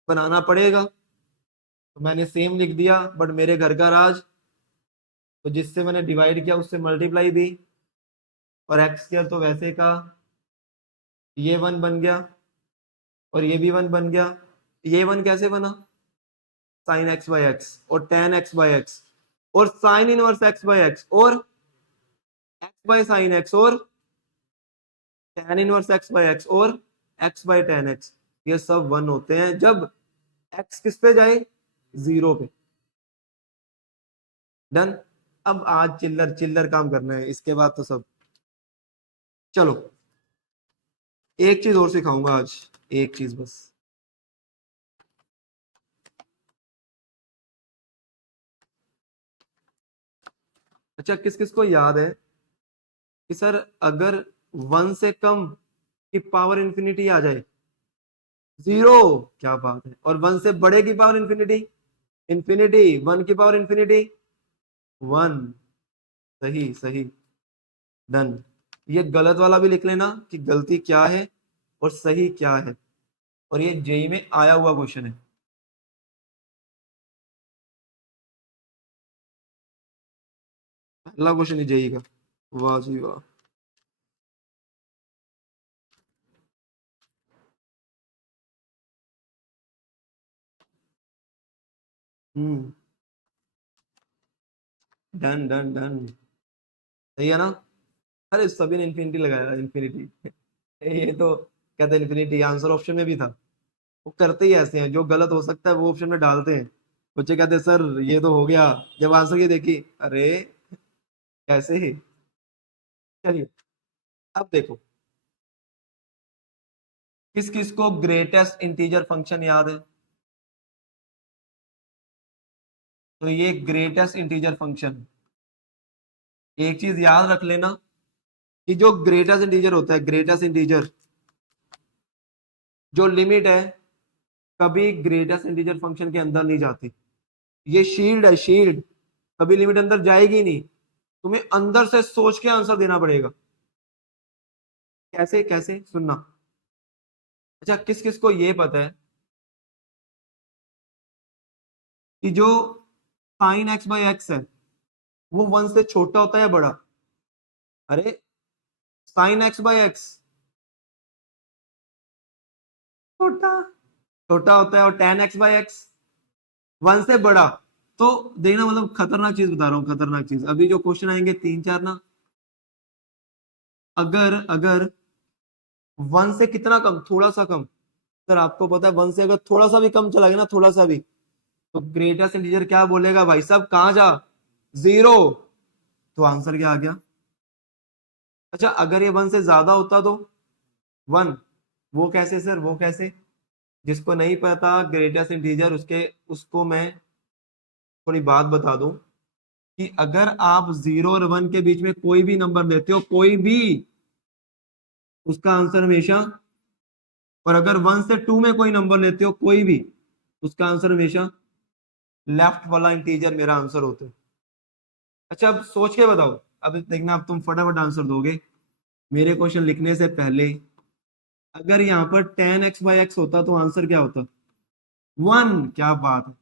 बनाना पड़ेगा, तो मैंने सेम लिख दिया, बट मेरे घर का राज, तो जिससे मैंने डिवाइड किया उससे मल्टीप्लाई भी, और एक्स स्क्वायर तो वैसे का, ये वन बन गया और ये भी वन बन गया। ये वन कैसे बना, साइन एक्स बाई एक्स और टेन एक्स बाई एक्स और sign inverse X by x और एक्स बाई साइन एक्स और ten inverse X by x और एक्स बाई टेन एक्स, ये सब वन होते हैं जब एक्स किस पे जाए, जीरो पे। डन। अब आज चिल्लर चिल्लर काम करना है, इसके बाद तो सब। चलो एक चीज और सिखाऊंगा आज, एक चीज बस। अच्छा किस किस को याद है कि सर अगर वन से कम की पावर इंफिनिटी आ जाए, जीरो, क्या बात है, और वन से बड़े की पावर इंफिनिटी, इंफिनिटी, वन की पावर इंफिनिटी वन, सही सही, डन। ये गलत वाला भी लिख लेना कि गलती क्या है और सही क्या है, और ये जेई में आया हुआ क्वेश्चन है। पहला क्वेश्चन है जेई का, वाह जी वाह। हम्म, डन डन डन, सही है ना। अरे सभी ने इन्फिनिटी लगाया, इन्फिनिटी। ये तो कहते हैं इन्फिनिटी आंसर ऑप्शन में भी था। वो करते ही ऐसे हैं, जो गलत हो सकता है वो ऑप्शन में डालते हैं। बच्चे कहते हैं सर ये तो हो गया, जब आंसर ये देखी, अरे कैसे ही। चलिए अब देखो, किस किस को ग्रेटेस्ट इंटीजर फंक्शन याद है, तो ये ग्रेटेस्ट इंटीजर फंक्शन, एक चीज याद रख लेना कि जो ग्रेटेस्ट इंटीजर होता है, ग्रेटेस्ट इंटीजर जो लिमिट है, कभी ग्रेटेस्ट इंटीजर फंक्शन के अंदर नहीं जाती। ये शील्ड है, शील्ड, कभी लिमिट अंदर जाएगी नहीं, तुम्हें अंदर से सोच के आंसर देना पड़ेगा। कैसे कैसे सुनना। अच्छा किस किस को ये पता है कि जो साइन एक्स बाई एक्स है वो वन से छोटा होता है या बड़ा, अरे साइन एक्स बाई एक्स छोटा, छोटा होता है, और ten X by x one से बड़ा। तो देखना, मतलब खतरनाक चीज बता रहा हूँ, खतरनाक चीज, अभी जो क्वेश्चन आएंगे तीन चार ना, अगर अगर 1 से कितना कम, थोड़ा सा कम, सर आपको पता है 1 से अगर थोड़ा सा भी कम चला गया ना, थोड़ा सा भी, तो ग्रेटेस्ट इंटीजर क्या बोलेगा भाई साहब, कहां जा, 0। तो आंसर क्या आ गया। अच्छा अगर ये 1 से ज्यादा होता तो 1, वो कैसे सर, वो कैसे, जिसको नहीं पता ग्रेटेस्ट इंटीजर, उसको मैं थोड़ी बात बता दूं कि अगर आप 0 और 1 के बीच में कोई भी नंबर लेते हो, कोई भी, उसका आंसर हमेशा, और अगर 1 से 2 में कोई नंबर लेते हो कोई भी, उसका आंसर हमेशा लेफ्ट वाला इंटीजर मेरा आंसर होता है। अच्छा अब सोच के बताओ, अब देखना, अब तुम फटाफट आंसर दोगे मेरे क्वेश्चन लिखने से पहले। अगर यहाँ पर 10x/x होता तो आंसर क्या होता, 1, क्या बात है,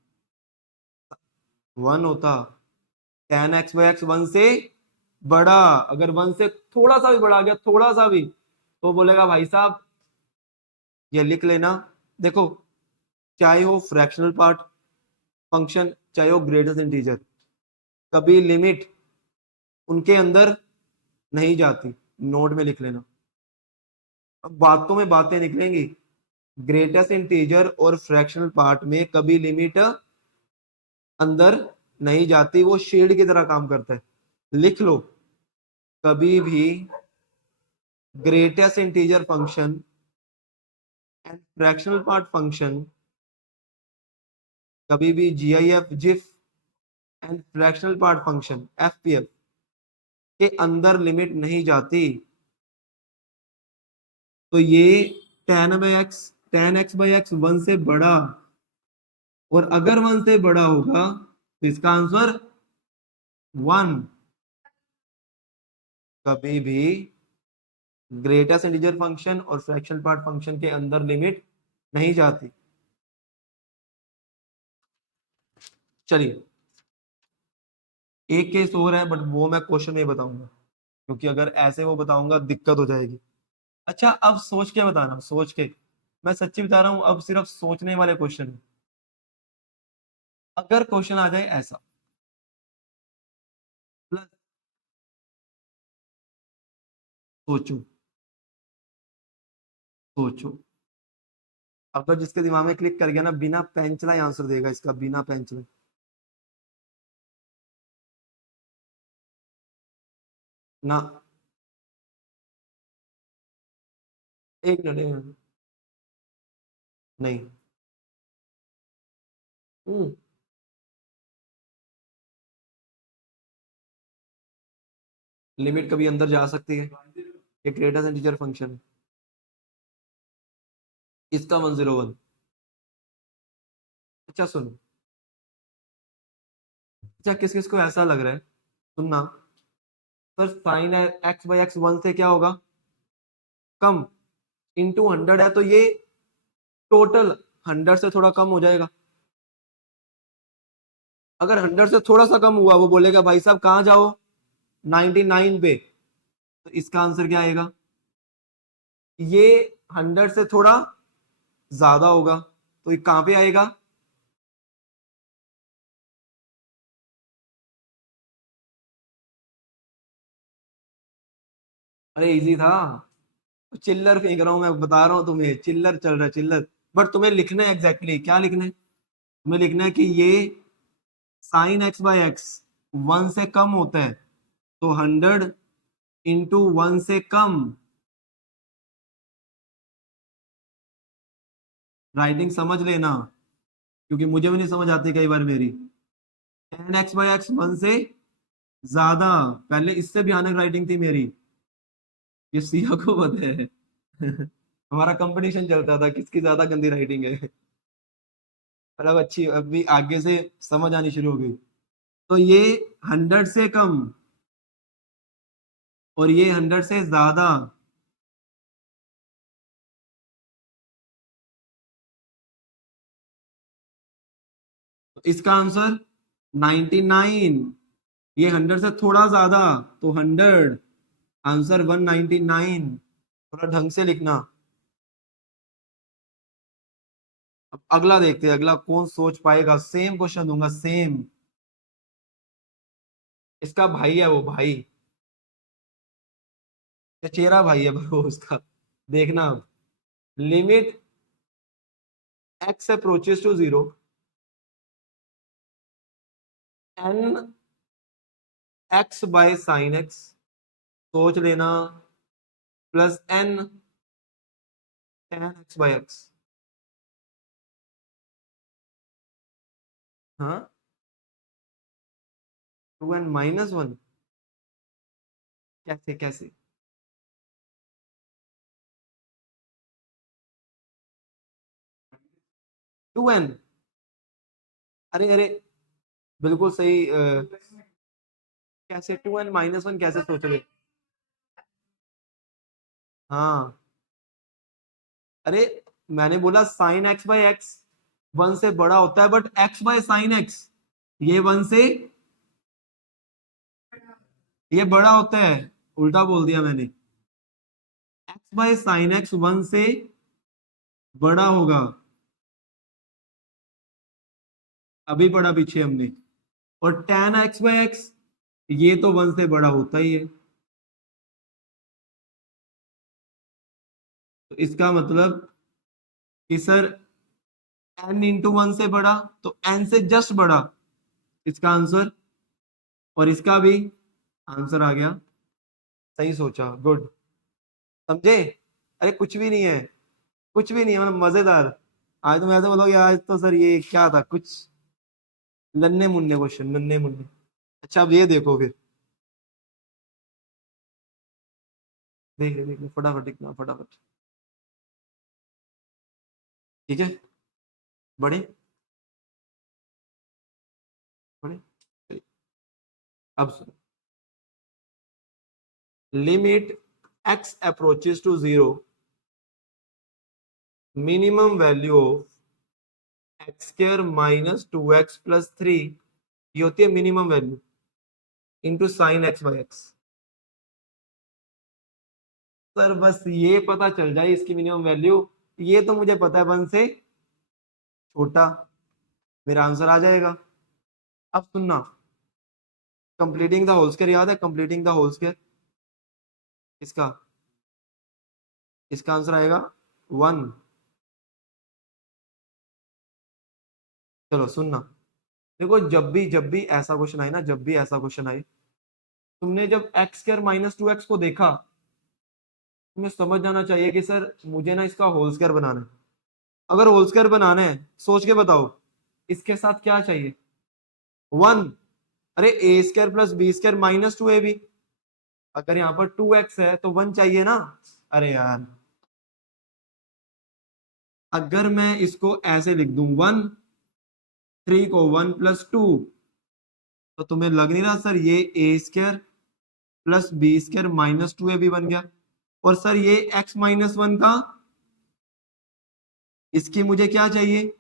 1 होता। 10x/x 1 से बड़ा, अगर 1 से थोड़ा सा भी बड़ा आ गया, थोड़ा सा भी, तो बोलेगा भाई साहब ये लिख लेना। देखो, चाहे वो फ्रैक्शनल पार्ट फंक्शन, चाहे वो ग्रेटेस्ट इंटीजर, कभी लिमिट उनके अंदर नहीं जाती, नोट में लिख लेना। अब बातों में बातें निकलेंगी, ग्रेटेस्ट इंटीजर और फ्रैक्शनल पार्ट में कभी लिमिट अंदर नहीं जाती, वो शील्ड की तरह काम करता है। लिख लो, कभी भी greatest integer function and fractional part function, कभी भी GIF GIF and fractional part function FPF के अंदर लिमिट नहीं जाती। तो ये 10x/x 1 से बड़ा, और अगर 1 से बड़ा होगा तो इसका आंसर 1। कभी भी ग्रेटेस्ट इंटीजर फंक्शन और फ्रैक्शनल पार्ट फंक्शन के अंदर लिमिट नहीं जाती। चलिए एक केस और है, बट वो मैं क्वेश्चन में बताऊंगा, क्योंकि अगर ऐसे वो बताऊंगा दिक्कत हो जाएगी। अच्छा अब सोच के बताना, सोच के, मैं सच्ची बता रहा हूं, अब सिर्फ सोचने वाले क्वेश्चन है। अगर क्वेश्चन आ जाए ऐसा, प्लस, सोचो, सोचो, अगर जिसके दिमाग में क्लिक कर गया ना, बिना पेन चलाए आंसर देगा इसका, बिना पेन चलाए। ना, एक मिनट, एक मिनट, नहीं। हम्म, लिमिट कभी अंदर जा सकती है, ये ग्रेटेस्ट इंटीजर फंक्शन है, इसका 101। अच्छा सुनो, अच्छा किस किस को ऐसा लग रहा है, सुनना, सर साइन x/x 1 से क्या होगा, कम, इंटू 100 है तो ये टोटल 100 से थोड़ा कम हो जाएगा। अगर 100 से थोड़ा सा कम हुआ, वो बोलेगा भाई साहब कहाँ जाओ, 99 पे। तो इसका आंसर क्या आएगा, ये 100 से थोड़ा ज्यादा होगा, तो ये कहां पे आएगा, अरे इजी था, चिल्लर फेंक रहा हूं मैं, बता रहा हूं तुम्हें, चिल्लर चल रहा है, चिल्लर। बट तुम्हें लिखना है एग्जैक्टली क्या लिखना है, तुम्हें लिखना है कि ये साइन x/x 1 से कम होता है, तो 100 इंटू 1 से कम, राइटिंग समझ लेना, क्योंकि मुझे भी नहीं समझ आती कई बार मेरी। 10x/x 1 से ज्यादा, पहले इससे भयानक राइटिंग थी मेरी, ये सिया को पता है। हमारा कंपटीशन चलता था किसकी ज्यादा गंदी राइटिंग है। मतलब अच्छी, अभी आगे से समझ आनी शुरू हो गई। तो ये 100 से कम, और ये 100 से ज्यादा, तो इसका आंसर 99। ये 100 से थोड़ा ज्यादा, तो 100, आंसर 199। थोड़ा ढंग से लिखना। अब अगला देखते हैं, अगला कौन सोच पाएगा, सेम क्वेश्चन दूंगा, सेम। इसका भाई है वो, भाई, चचेरा भाई है वो उसका। देखना अब, limit x approaches to 0, n x by sine x, सोच लेना, plus n tan x by x। हाँ, 2n-1, कैसे कैसे? 2n, अरे अरे, बिल्कुल सही। कैसे 2n-1 कैसे सोच रहे? हाँ, अरे मैंने बोला साइन x बाय x 1 से बड़ा होता है, but x by sine x ये 1 से ये बड़ा होता है। उल्टा बोल दिया मैंने। x बाय साइन x 1 से बड़ा होगा। अभी पढ़ा पीछे हमने। और tan x बाय x ये तो 1 से बड़ा होता ही है। तो इसका मतलब कि सर n इंटू 1 से बड़ा, तो n से जस्ट बड़ा इसका आंसर। और इसका भी आंसर आ गया। सही सोचा, गुड। समझे? अरे कुछ भी नहीं है, कुछ भी नहीं है, मतलब मजेदार। आज तुम ऐसे बोलोगे आज तो सर ये क्या था, कुछ नन्हे मुन्ने क्वेश्चन, नन्हे मुन्ने। अच्छा अब ये देखो फिर, देख देख लो, फटाफट लिखना फटाफट। ठीक है, बड़े बड़े। चलिए, अब सुनो, limit x approaches to 0, minimum value of x square minus 2x+3, ये होती है minimum value, into sine x by x. Sir बस ये पता चल जाए इसकी मिनिमम वैल्यू, ये तो मुझे पता है 1 से छोटा, मेरा आंसर आ जाएगा। अब सुनना, कंप्लीटिंग द होल स्क्वायर याद है? कंप्लीटिंग द होल स्क्वायर इसका, इसका आंसर आएगा 1। चलो सुनना, देखो जब भी ऐसा क्वेश्चन आए ना, जब भी ऐसा क्वेश्चन आए, तुमने जब एक्स स्क्वायर माइनस 2x को देखा, तुम्हें समझ जाना चाहिए कि सर मुझे ना इसका होल स्क्वायर बनाना है। अगर होल स्क्वायर बनाना है, सोच के बताओ, इसके साथ क्या चाहिए? 1। अरे A square plus B square minus 2ab, अगर यहाँ पर 2x है तो 1 चाहिए ना। अरे यार, अगर मैं इसको ऐसे लिख दूं 1, 3 को 1+2, तो तुम्हें लग नहीं रहा सर ये A square plus B square minus 2ab बन गया? और सर ये x-1 का, इसकी मुझे क्या चाहिए?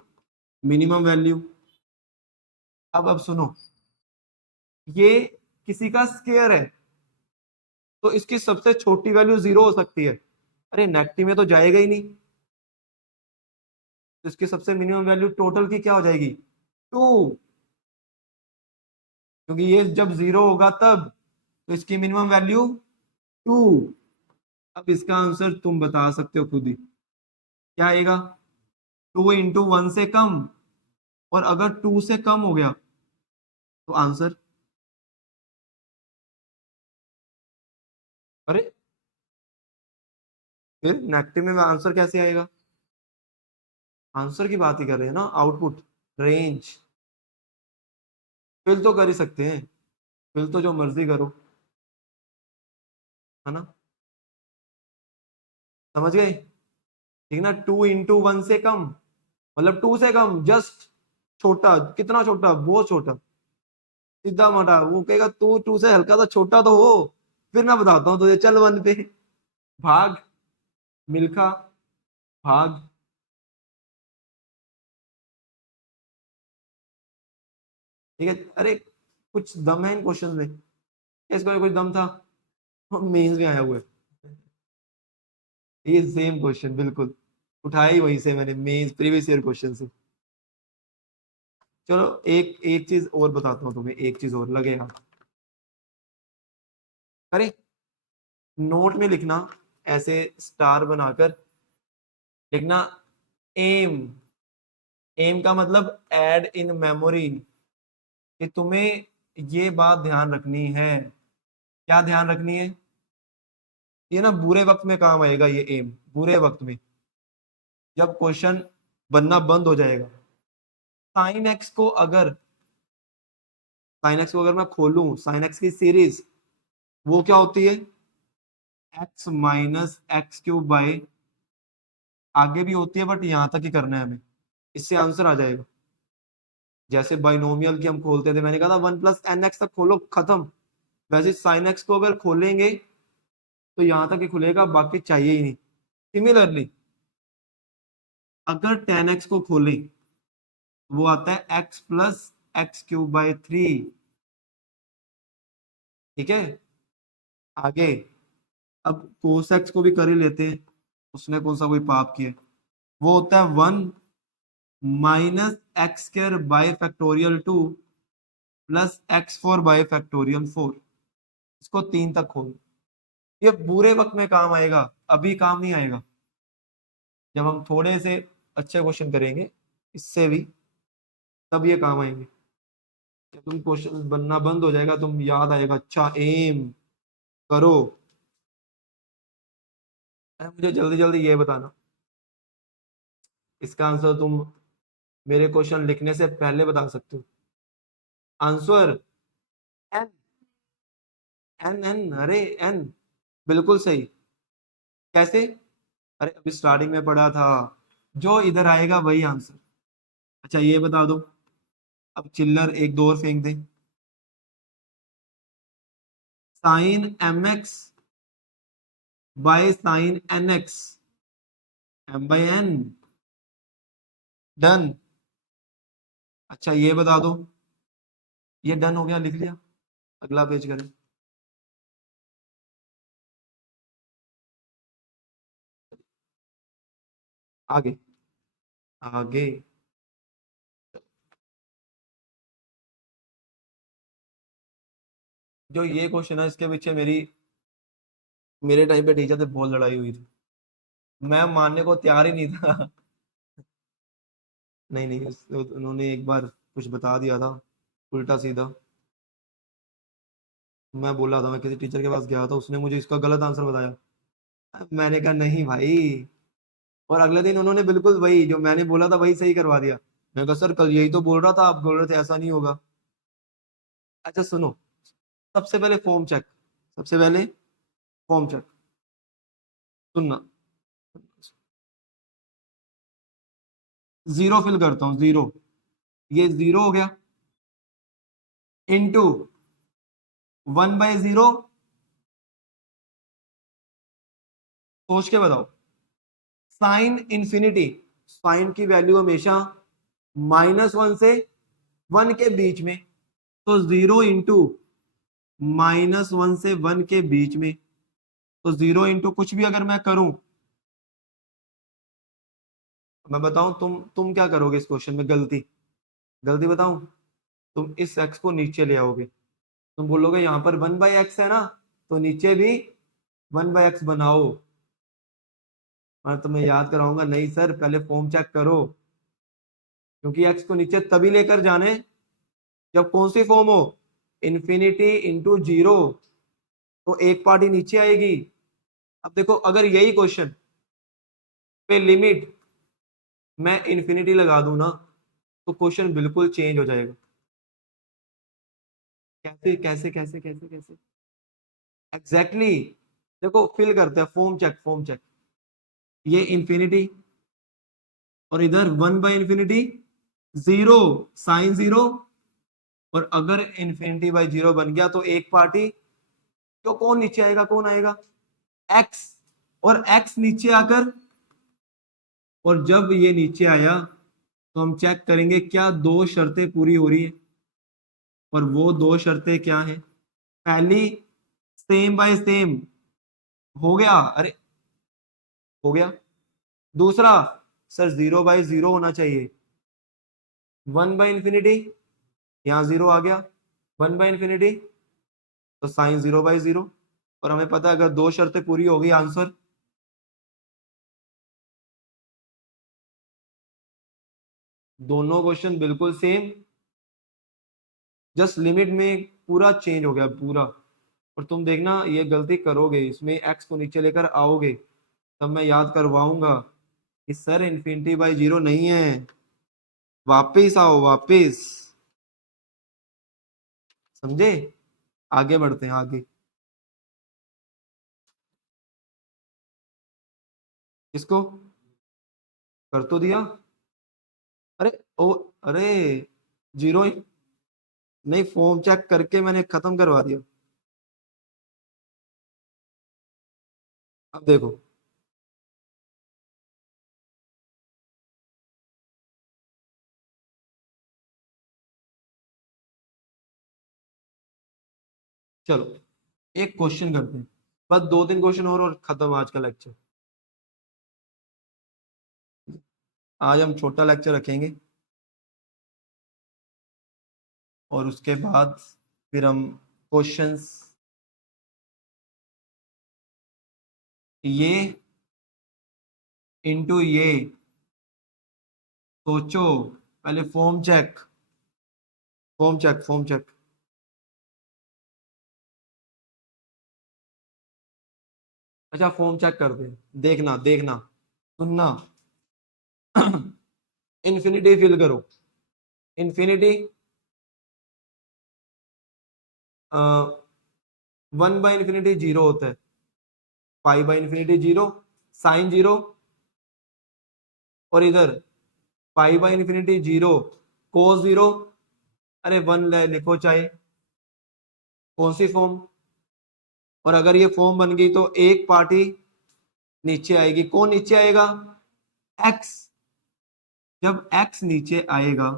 Minimum value. अब सुनो, ये किसी का स्क्वायर है, तो इसकी सबसे छोटी वैल्यू 0 हो सकती है। अरे नेगेटिव में तो जाएगा ही नहीं, तो इसकी सबसे मिनिमम वैल्यू टोटल की क्या हो जाएगी? 2, क्योंकि ये जब 0 होगा तब, तो इसकी मिनिमम वैल्यू 2। अब इसका आंसर तुम बता सकते हो खुद ही, क्या आएगा? 2 × 1 से कम, और अगर 2 से कम हो गया तो आंसर। अरे फिर नेगेटिव में आंसर कैसे आएगा? आंसर की बात ही कर रहे हैं ना, आउटपुट, रेंज। फिल तो कर ही सकते हैं, फिल तो जो मर्जी करो, है ना? समझ गए? ठीक ना, 2 × 1 से कम, मतलब 2 से कम, जस्ट छोटा, कितना छोटा? बहुत छोटा, सीधा मोटा। वो कहेगा तू 2 से हल्का सा छोटा तो हो, फिर मैं बताता हूँ तुझे, चल 1 पे भाग, मिल्खा भाग। ठीक है, अरे कुछ दम है इन क्वेश्चन में, इसको कुछ दम था, मेंस में आया हुआ है ये सेम क्वेश्चन, बिल्कुल उठाया ही वहीं से मैंने, मेंस प्रीवियस ईयर क्वेश्चन से। चलो एक एक चीज और बताता हूँ तुम्हें, एक चीज और लगे हाथ। अरे नोट में लिखना, ऐसे स्टार बनाकर लिखना एम। एम का मतलब ऐड इन मेमोरी, कि तुम्हें ये बात ध्यान रखनी है। क्या ध्यान रखनी है? ये ना बुरे वक्त में काम आएगा, ये एम बुरे वक्त में, जब क्वेश्चन बनना बंद हो जाएगा। साइन एक्स को अगर साइन एक्स को अगर मैं खोलूं, साइन एक्स की सीरीज वो क्या होती है? X minus x cube by, आगे भी होती है बट यहां तक ही करना है हमें, इससे आंसर आ जाएगा। जैसे बाइनोमियल की हम खोलते थे, मैंने कहा था 1 + n x तक खोलो, खत्म। वैसे साइन एक्स को अगर खोलेंगे तो यहां तक ही खुलेगा, बाकी चाहिए ही नहीं। सिमिलरली अगर 10x को खोलें, वो आता है x + x³/3। ठीक है, आगे अब कोस एक्स को भी कर ही लेते हैं, उसने कौन सा कोई पाप किया। वो होता है 1 - x² / 2 + x4 / 4। इसको 3 तक खोल। ये बुरे वक्त में काम आएगा, अभी काम नहीं आएगा। जब हम थोड़े से अच्छे क्वेश्चन करेंगे इससे भी, तब ये काम आएंगे। जब तुम क्वेश्चन बनना बंद हो जाएगा, तुम याद आएगा, अच्छा एम करो। अरे मुझे जल्दी जल्दी ये बताना, इसका आंसर तुम मेरे क्वेश्चन लिखने से पहले बता सकते हो। Answer n. एन एन, अरे एन, बिल्कुल सही। कैसे? अरे अभी स्टार्टिंग में पढ़ा था, जो इधर आएगा वही आंसर। अच्छा ये बता दो, अब चिल्लर एक दो और फेंक दे। Sine mx by sine nx, m/n, done. अच्छा ये बता दो, ये डन हो गया, लिख लिया, अगला पेज करें। आगे आगे, जो ये क्वेश्चन है इसके पीछे मेरे टाइम पे टीचर से बहुत लड़ाई हुई थी, मैं मानने को तैयार ही नहीं था। नहीं नहीं, उन्होंने एक बार कुछ बता दिया था उल्टा सीधा। मैं बोला था, मैं किसी टीचर के पास गया था, उसने मुझे इसका गलत आंसर बताया। मैंने कहा नहीं भाई, और अगले दिन उन्होंने बिल्कुल वही जो मैंने बोला था वही सही करवा दिया। मैं कहा सर कल यही तो बोल रहा था, आप बोल रहे थे ऐसा नहीं होगा। अच्छा सुनो, सबसे पहले फॉर्म चेक, सबसे पहले फॉर्म चेक, सुनना। जीरो फिल करता हूँ, जीरो, ये जीरो हो गया, इंटू 1/0। सोच के बताओ, साइन इंफिनिटी, साइन की वैल्यू हमेशा -1 से 1 के बीच में, तो 0 × -1 से 1 के बीच में, तो 0 × कुछ भी अगर मैं करूं, मैं बताऊं, तुम क्या करोगे इस क्वेश्चन में? गलती, गलती बताऊं, तुम इस x को नीचे ले आओगे, तुम बोलोगे यहां पर 1/x है ना, तो नीचे भी 1/x बनाओ। और तुम्हें याद कराऊंगा, नहीं सर पहले फॉर्म चेक करो, क्योंकि x को नीचे तभी लेकर जाने जब कौन सी फॉर्म हो, ∞ × 0, तो एक पार्टी नीचे आएगी। अब देखो अगर यही क्वेश्चन पे लिमिट मैं इन्फिनिटी लगा दूं ना, तो क्वेश्चन बिल्कुल चेंज हो जाएगा। कैसे कैसे कैसे कैसे कैसे? Exactly exactly। देखो फिल करते हैं, फॉर्म चेक, फॉर्म चेक, ये इंफिनिटी, और इधर 1/∞, जीरो, साइन जीरो, और अगर ∞/0 बन गया तो एक पार्टी, तो कौन नीचे आएगा, कौन आएगा? एक्स, और एक्स नीचे आकर, और जब ये नीचे आया तो हम चेक करेंगे क्या दो शर्तें पूरी हो रही है, और वो दो शर्तें क्या हैं? पहली, सेम बाय सेम, हो गया, अरे हो गया। दूसरा, सर 0/0 होना चाहिए। 1/∞, यहाँ जीरो आ गया, 1/∞, तो साइन 0/0, और हमें पता है अगर दो शर्तें पूरी हो गई आंसर। दोनों क्वेश्चन बिल्कुल सेम, जस्ट लिमिट में पूरा चेंज हो गया पूरा। और तुम देखना ये गलती करोगे, इसमें एक्स को नीचे लेकर आओगे तब मैं याद करवाऊंगा कि सर इन्फिनिटी बाई जीरो नहीं है, वापिस आओ वापिस। समझे? आगे बढ़ते हैं आगे। इसको कर तो दिया। अरे ओ, अरे जीरो नहीं, फॉर्म चेक करके मैंने खत्म करवा दिया। अब देखो, चलो एक क्वेश्चन करते हैं, बस दो तीन क्वेश्चन और खत्म आज का लेक्चर। आज हम छोटा लेक्चर रखेंगे और उसके बाद फिर हम क्वेश्चंस ये इनटू ये, सोचो पहले form check, form check, form check. अच्छा फॉर्म चेक कर दे, देखना देखना, सुनना। इन्फिनिटी फिल करो, इन्फिनिटी 1/∞ जीरो होता है, π/∞ जीरो, साइन जीरो, और इधर π/∞ जीरो, कोस जीरो। अरे वन लिखो चाहे कौन सी फॉर्म। और अगर ये फॉर्म बन गई तो एक पार्टी नीचे आएगी, कौन नीचे आएगा? एक्स। जब एक्स नीचे आएगा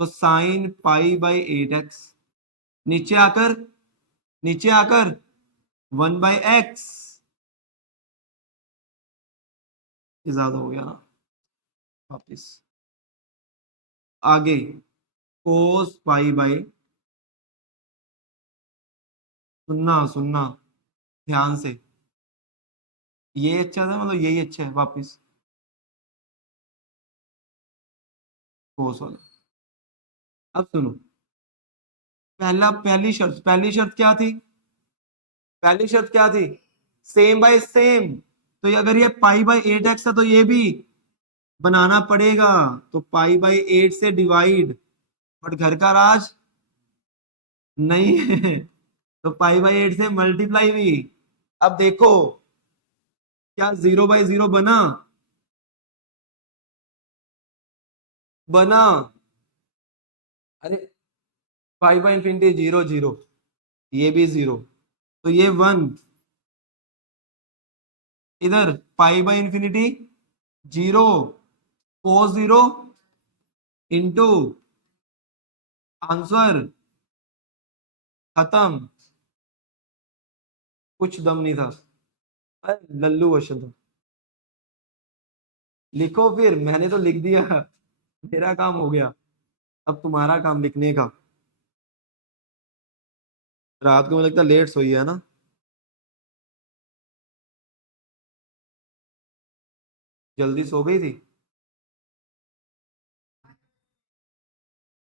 तो साइन π/8x, नीचे आकर, नीचे आकर 1/x, ये ज्यादा हो गया ना, वापिस आगे कोस π/, सुनना सुनना ध्यान से, ये अच्छा था मतलब यही अच्छा है, वापिस कोस वाला। अब सुनो, पहली शर्त क्या थी? पहली शर्त क्या थी? Same by same. तो अगर ये π/8x था तो ये भी बनाना पड़ेगा, तो π/8 से डिवाइड, बट घर का राज नहीं है, तो π/8 से मल्टीप्लाई भी। अब देखो क्या 0/0 बना? बना। अरे π/∞ जीरो जीरो, ये भी जीरो, तो ये वन, इधर π/∞ zero, cos zero into answer, खत्म। कुछ दम नहीं था, अरे लल्लू क्वेश्चन था। लिखो फिर, मैंने तो लिख दिया, मेरा काम हो गया, अब तुम्हारा काम लिखने का। रात को मुझे लगता है लेट सोई है ना? जल्दी सो गई थी?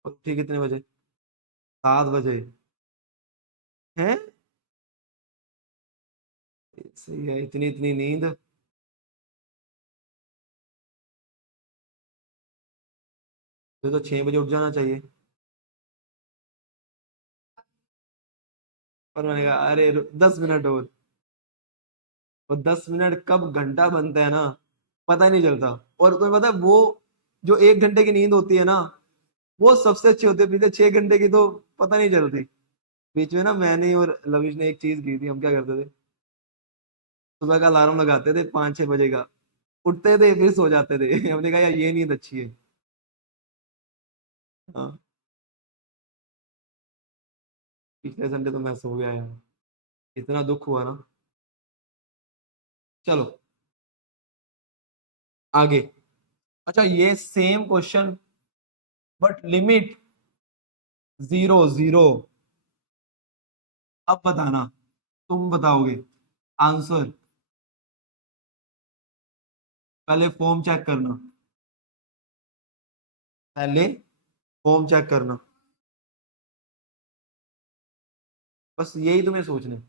और उठी कितने बजे? 7 बजे? हैं? सही है, इतनी इतनी नींद। तो 6 बजे उठ जाना चाहिए। और मैंने कहा अरे 10 मिनट और 10 मिनट कब घंटा बनता है ना, पता ही नहीं चलता। और तुम्हें पता है वो जो 1 घंटे की नींद होती है ना, वो सबसे अच्छी होती है, पीछे 6 घंटे की तो पता नहीं चलती। बीच में ना मैंने और लविश ने एक चीज की थी, हम क्या करते थे, सुबह का अलार्म लगाते थे 5-6 बजे का, उठते थे फिर सो जाते थे। हमने कहा यार ये नींद अच्छी है। हाँ, पिछले संडे तो मैं सो गया यार, इतना दुख हुआ ना। चलो आगे। अच्छा ये same question but limit zero zero. अब बताना, तुम बताओगे आंसर। पहले फॉर्म चेक करना, पहले फॉर्म चेक करना, बस यही तुम्हें सोचना है।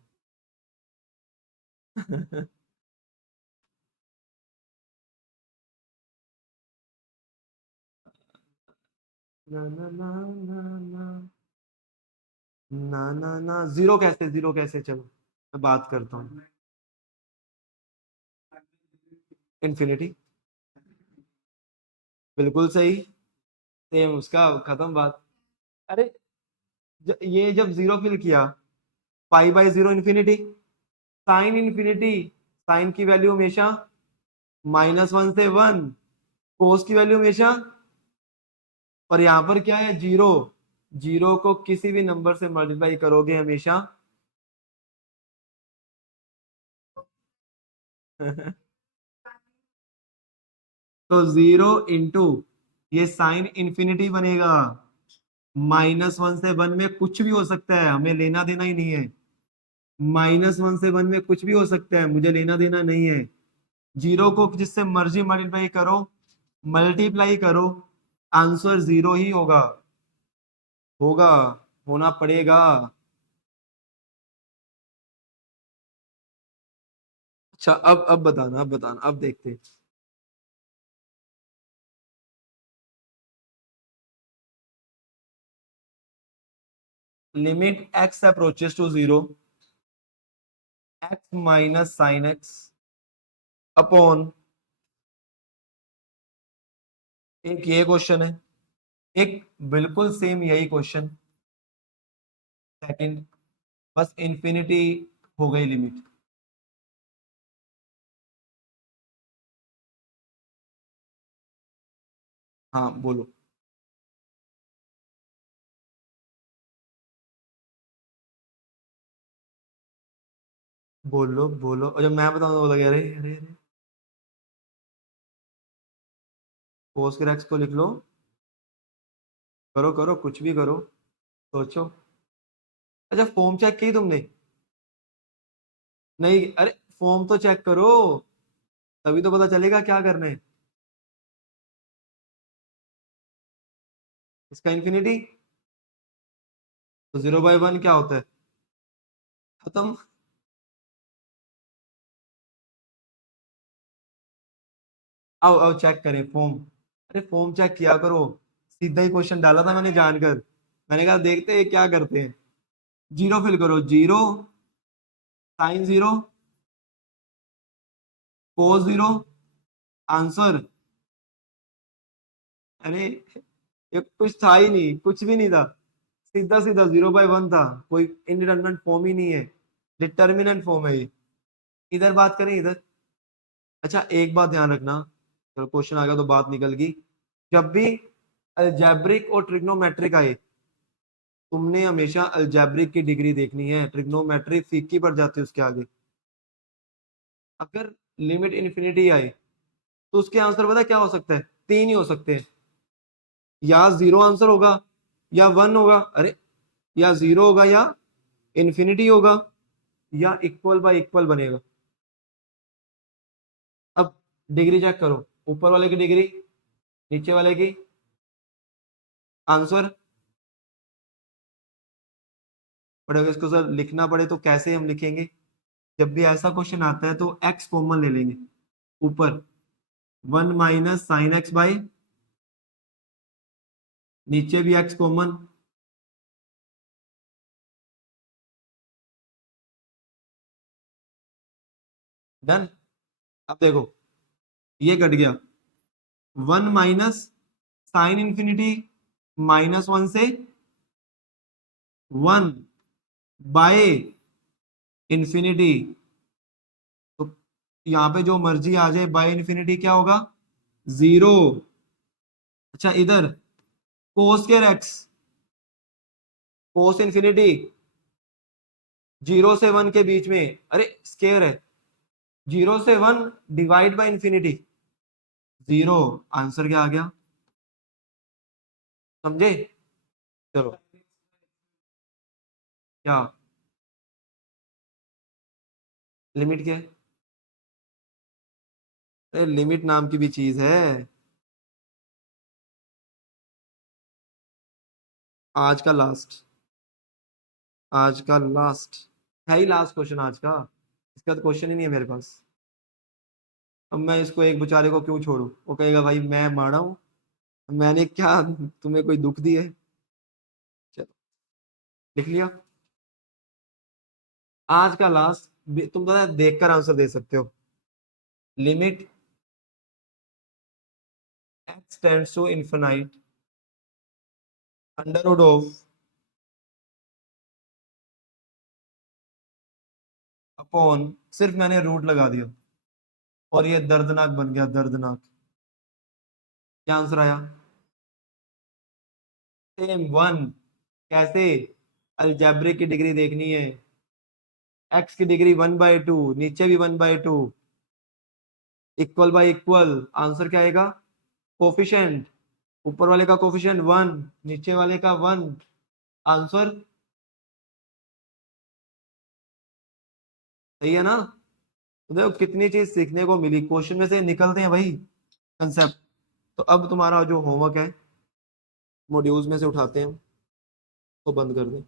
ना ना ना ना ना ना, जीरो कैसे, जीरो कैसे, चलो मैं बात करता हूँ। इन्फिनिटी, बिल्कुल सही, सेम उसका खत्म बात। अरे ये जब जीरो फिल किया, pi by zero infinity, sine infinity, sine की वैल्यू हमेशा -1 से 1, कोस की वैल्यू हमेशा, और यहाँ पर क्या है, जीरो, जीरो को किसी भी नंबर से मल्टीप्लाई करोगे हमेशा। तो जीरो इंटू ये साइन इन्फिनिटी बनेगा, -1 से 1 में कुछ भी हो सकता है, हमें लेना देना ही नहीं है। -1 से 1 में कुछ भी हो सकता है, मुझे लेना देना नहीं है। जीरो को जिससे मर्जी मल्टीप्लाई करो, मल्टीप्लाई करो, आंसर जीरो ही होगा, होगा, होना पड़ेगा। अच्छा अब बताना, अब बताना, अब देखते हैं। Limit x approaches to zero, x minus sine x upon, एक ये क्वेश्चन है, एक बिल्कुल सेम यही क्वेश्चन, सेकंड, बस इंफिनिटी हो गई लिमिट। हाँ बोलो, बोलो बोलो, और जब मैं बताऊँ तो बोलोगे अरे अरे अरे, कोस के एक्स को लिख लो, करो करो कुछ भी करो, सोचो। अच्छा फॉर्म चेक की तुमने? नहीं, अरे फॉर्म तो चेक करो, तभी तो पता चलेगा क्या करना है। इसका इंफिनिटी, तो 0/1 क्या होता है, खत्म। आओ आओ चेक करें फॉर्म। अरे फॉर्म चेक किया करो, सीधा ही क्वेश्चन डाला था मैंने जानकर, मैंने कहा देखते हैं क्या करते हैं। जीरो फिल करो, zero, sine zero, cos zero, answer. अरे ये कुछ था ही नहीं, कुछ भी नहीं था, सीधा सीधा 0/1 था, कोई इंडिटरमिनेट फॉर्म ही नहीं है, डिटर्मिनेंट फॉर्म है ये। इधर बात करें, इधर। अच्छा एक बात ध्यान रखना, चलो क्वेश्चन आ गया तो बात निकल गई। जब भी अलजेब्रिक और ट्रिग्नोमेट्रिक आए, तुमने हमेशा अलजेब्रिक की डिग्री देखनी है, ट्रिग्नोमेट्रिक फीकी पड़ जाती है उसके आगे। अगर लिमिट इन्फिनिटी आए तो उसके आंसर पता है क्या हो सकता है, तीन ही हो सकते हैं, या जीरो आंसर होगा, या वन होगा, अरे या जीरो होगा, या इन्फिनिटी होगा, या इक्वल बाय इक्वल बनेगा। अब डिग्री चेक करो, ऊपर वाले की डिग्री, नीचे वाले की, आंसर। बट अगर इसको सर लिखना पड़े तो कैसे हम लिखेंगे? जब भी ऐसा क्वेश्चन आता है तो एक्स कॉमन ले लेंगे, ऊपर 1 - sin x/, नीचे भी एक्स कॉमन। डन। अब देखो ये कट गया, 1 - sin∞, -1 से 1/∞, तो यहाँ पे जो मर्जी आ जाए, बाय इन्फिनिटी क्या होगा, जीरो। अच्छा इधर कोस स्क्वायर एक्स, कोस इन्फिनिटी, 0 से 1 के बीच में, अरे स्केयर है, 0 से 1 divide by infinity, zero, answer क्या आ गया, समझे? चलो, क्या? लिमिट क्या है? अरे लिमिट नाम की भी चीज है। आज का लास्ट, आज का लास्ट है ही लास्ट क्वेश्चन आज का। इसका तो क्वेश्चन ही नहीं है मेरे पास। अब मैं इसको एक बेचारे को क्यों छोड़ू, वो कहेगा भाई मैं मारा हूँ, मैंने क्या तुम्हें कोई दुख दिया है। चलो, लिख लिया। आज का लास्ट, तुम पता है देखकर आंसर दे सकते हो। Limit x tends to infinite under root of upon, सिर्फ मैंने रूट लगा दिया और ये दर्दनाक बन गया, दर्दनाक। क्या आंसर आया? Same one. कैसे? अलजेब्रिक की डिग्री देखनी है। एक्स की डिग्री 1/2, नीचे भी 1/2, इक्वल बाय इक्वल। आंसर क्या आएगा? कोफिशिएंट, ऊपर वाले का कोफिशिएंट 1, नीचे वाले का 1। आंसर सही है ना? तो देखो कितनी चीज सीखने को मिली, क्वेश्चन में से निकलते हैं भाई कंसेप्ट। तो अब तुम्हारा जो होमवर्क है, मॉड्यूल्स में से उठाते हैं, तो बंद कर दें।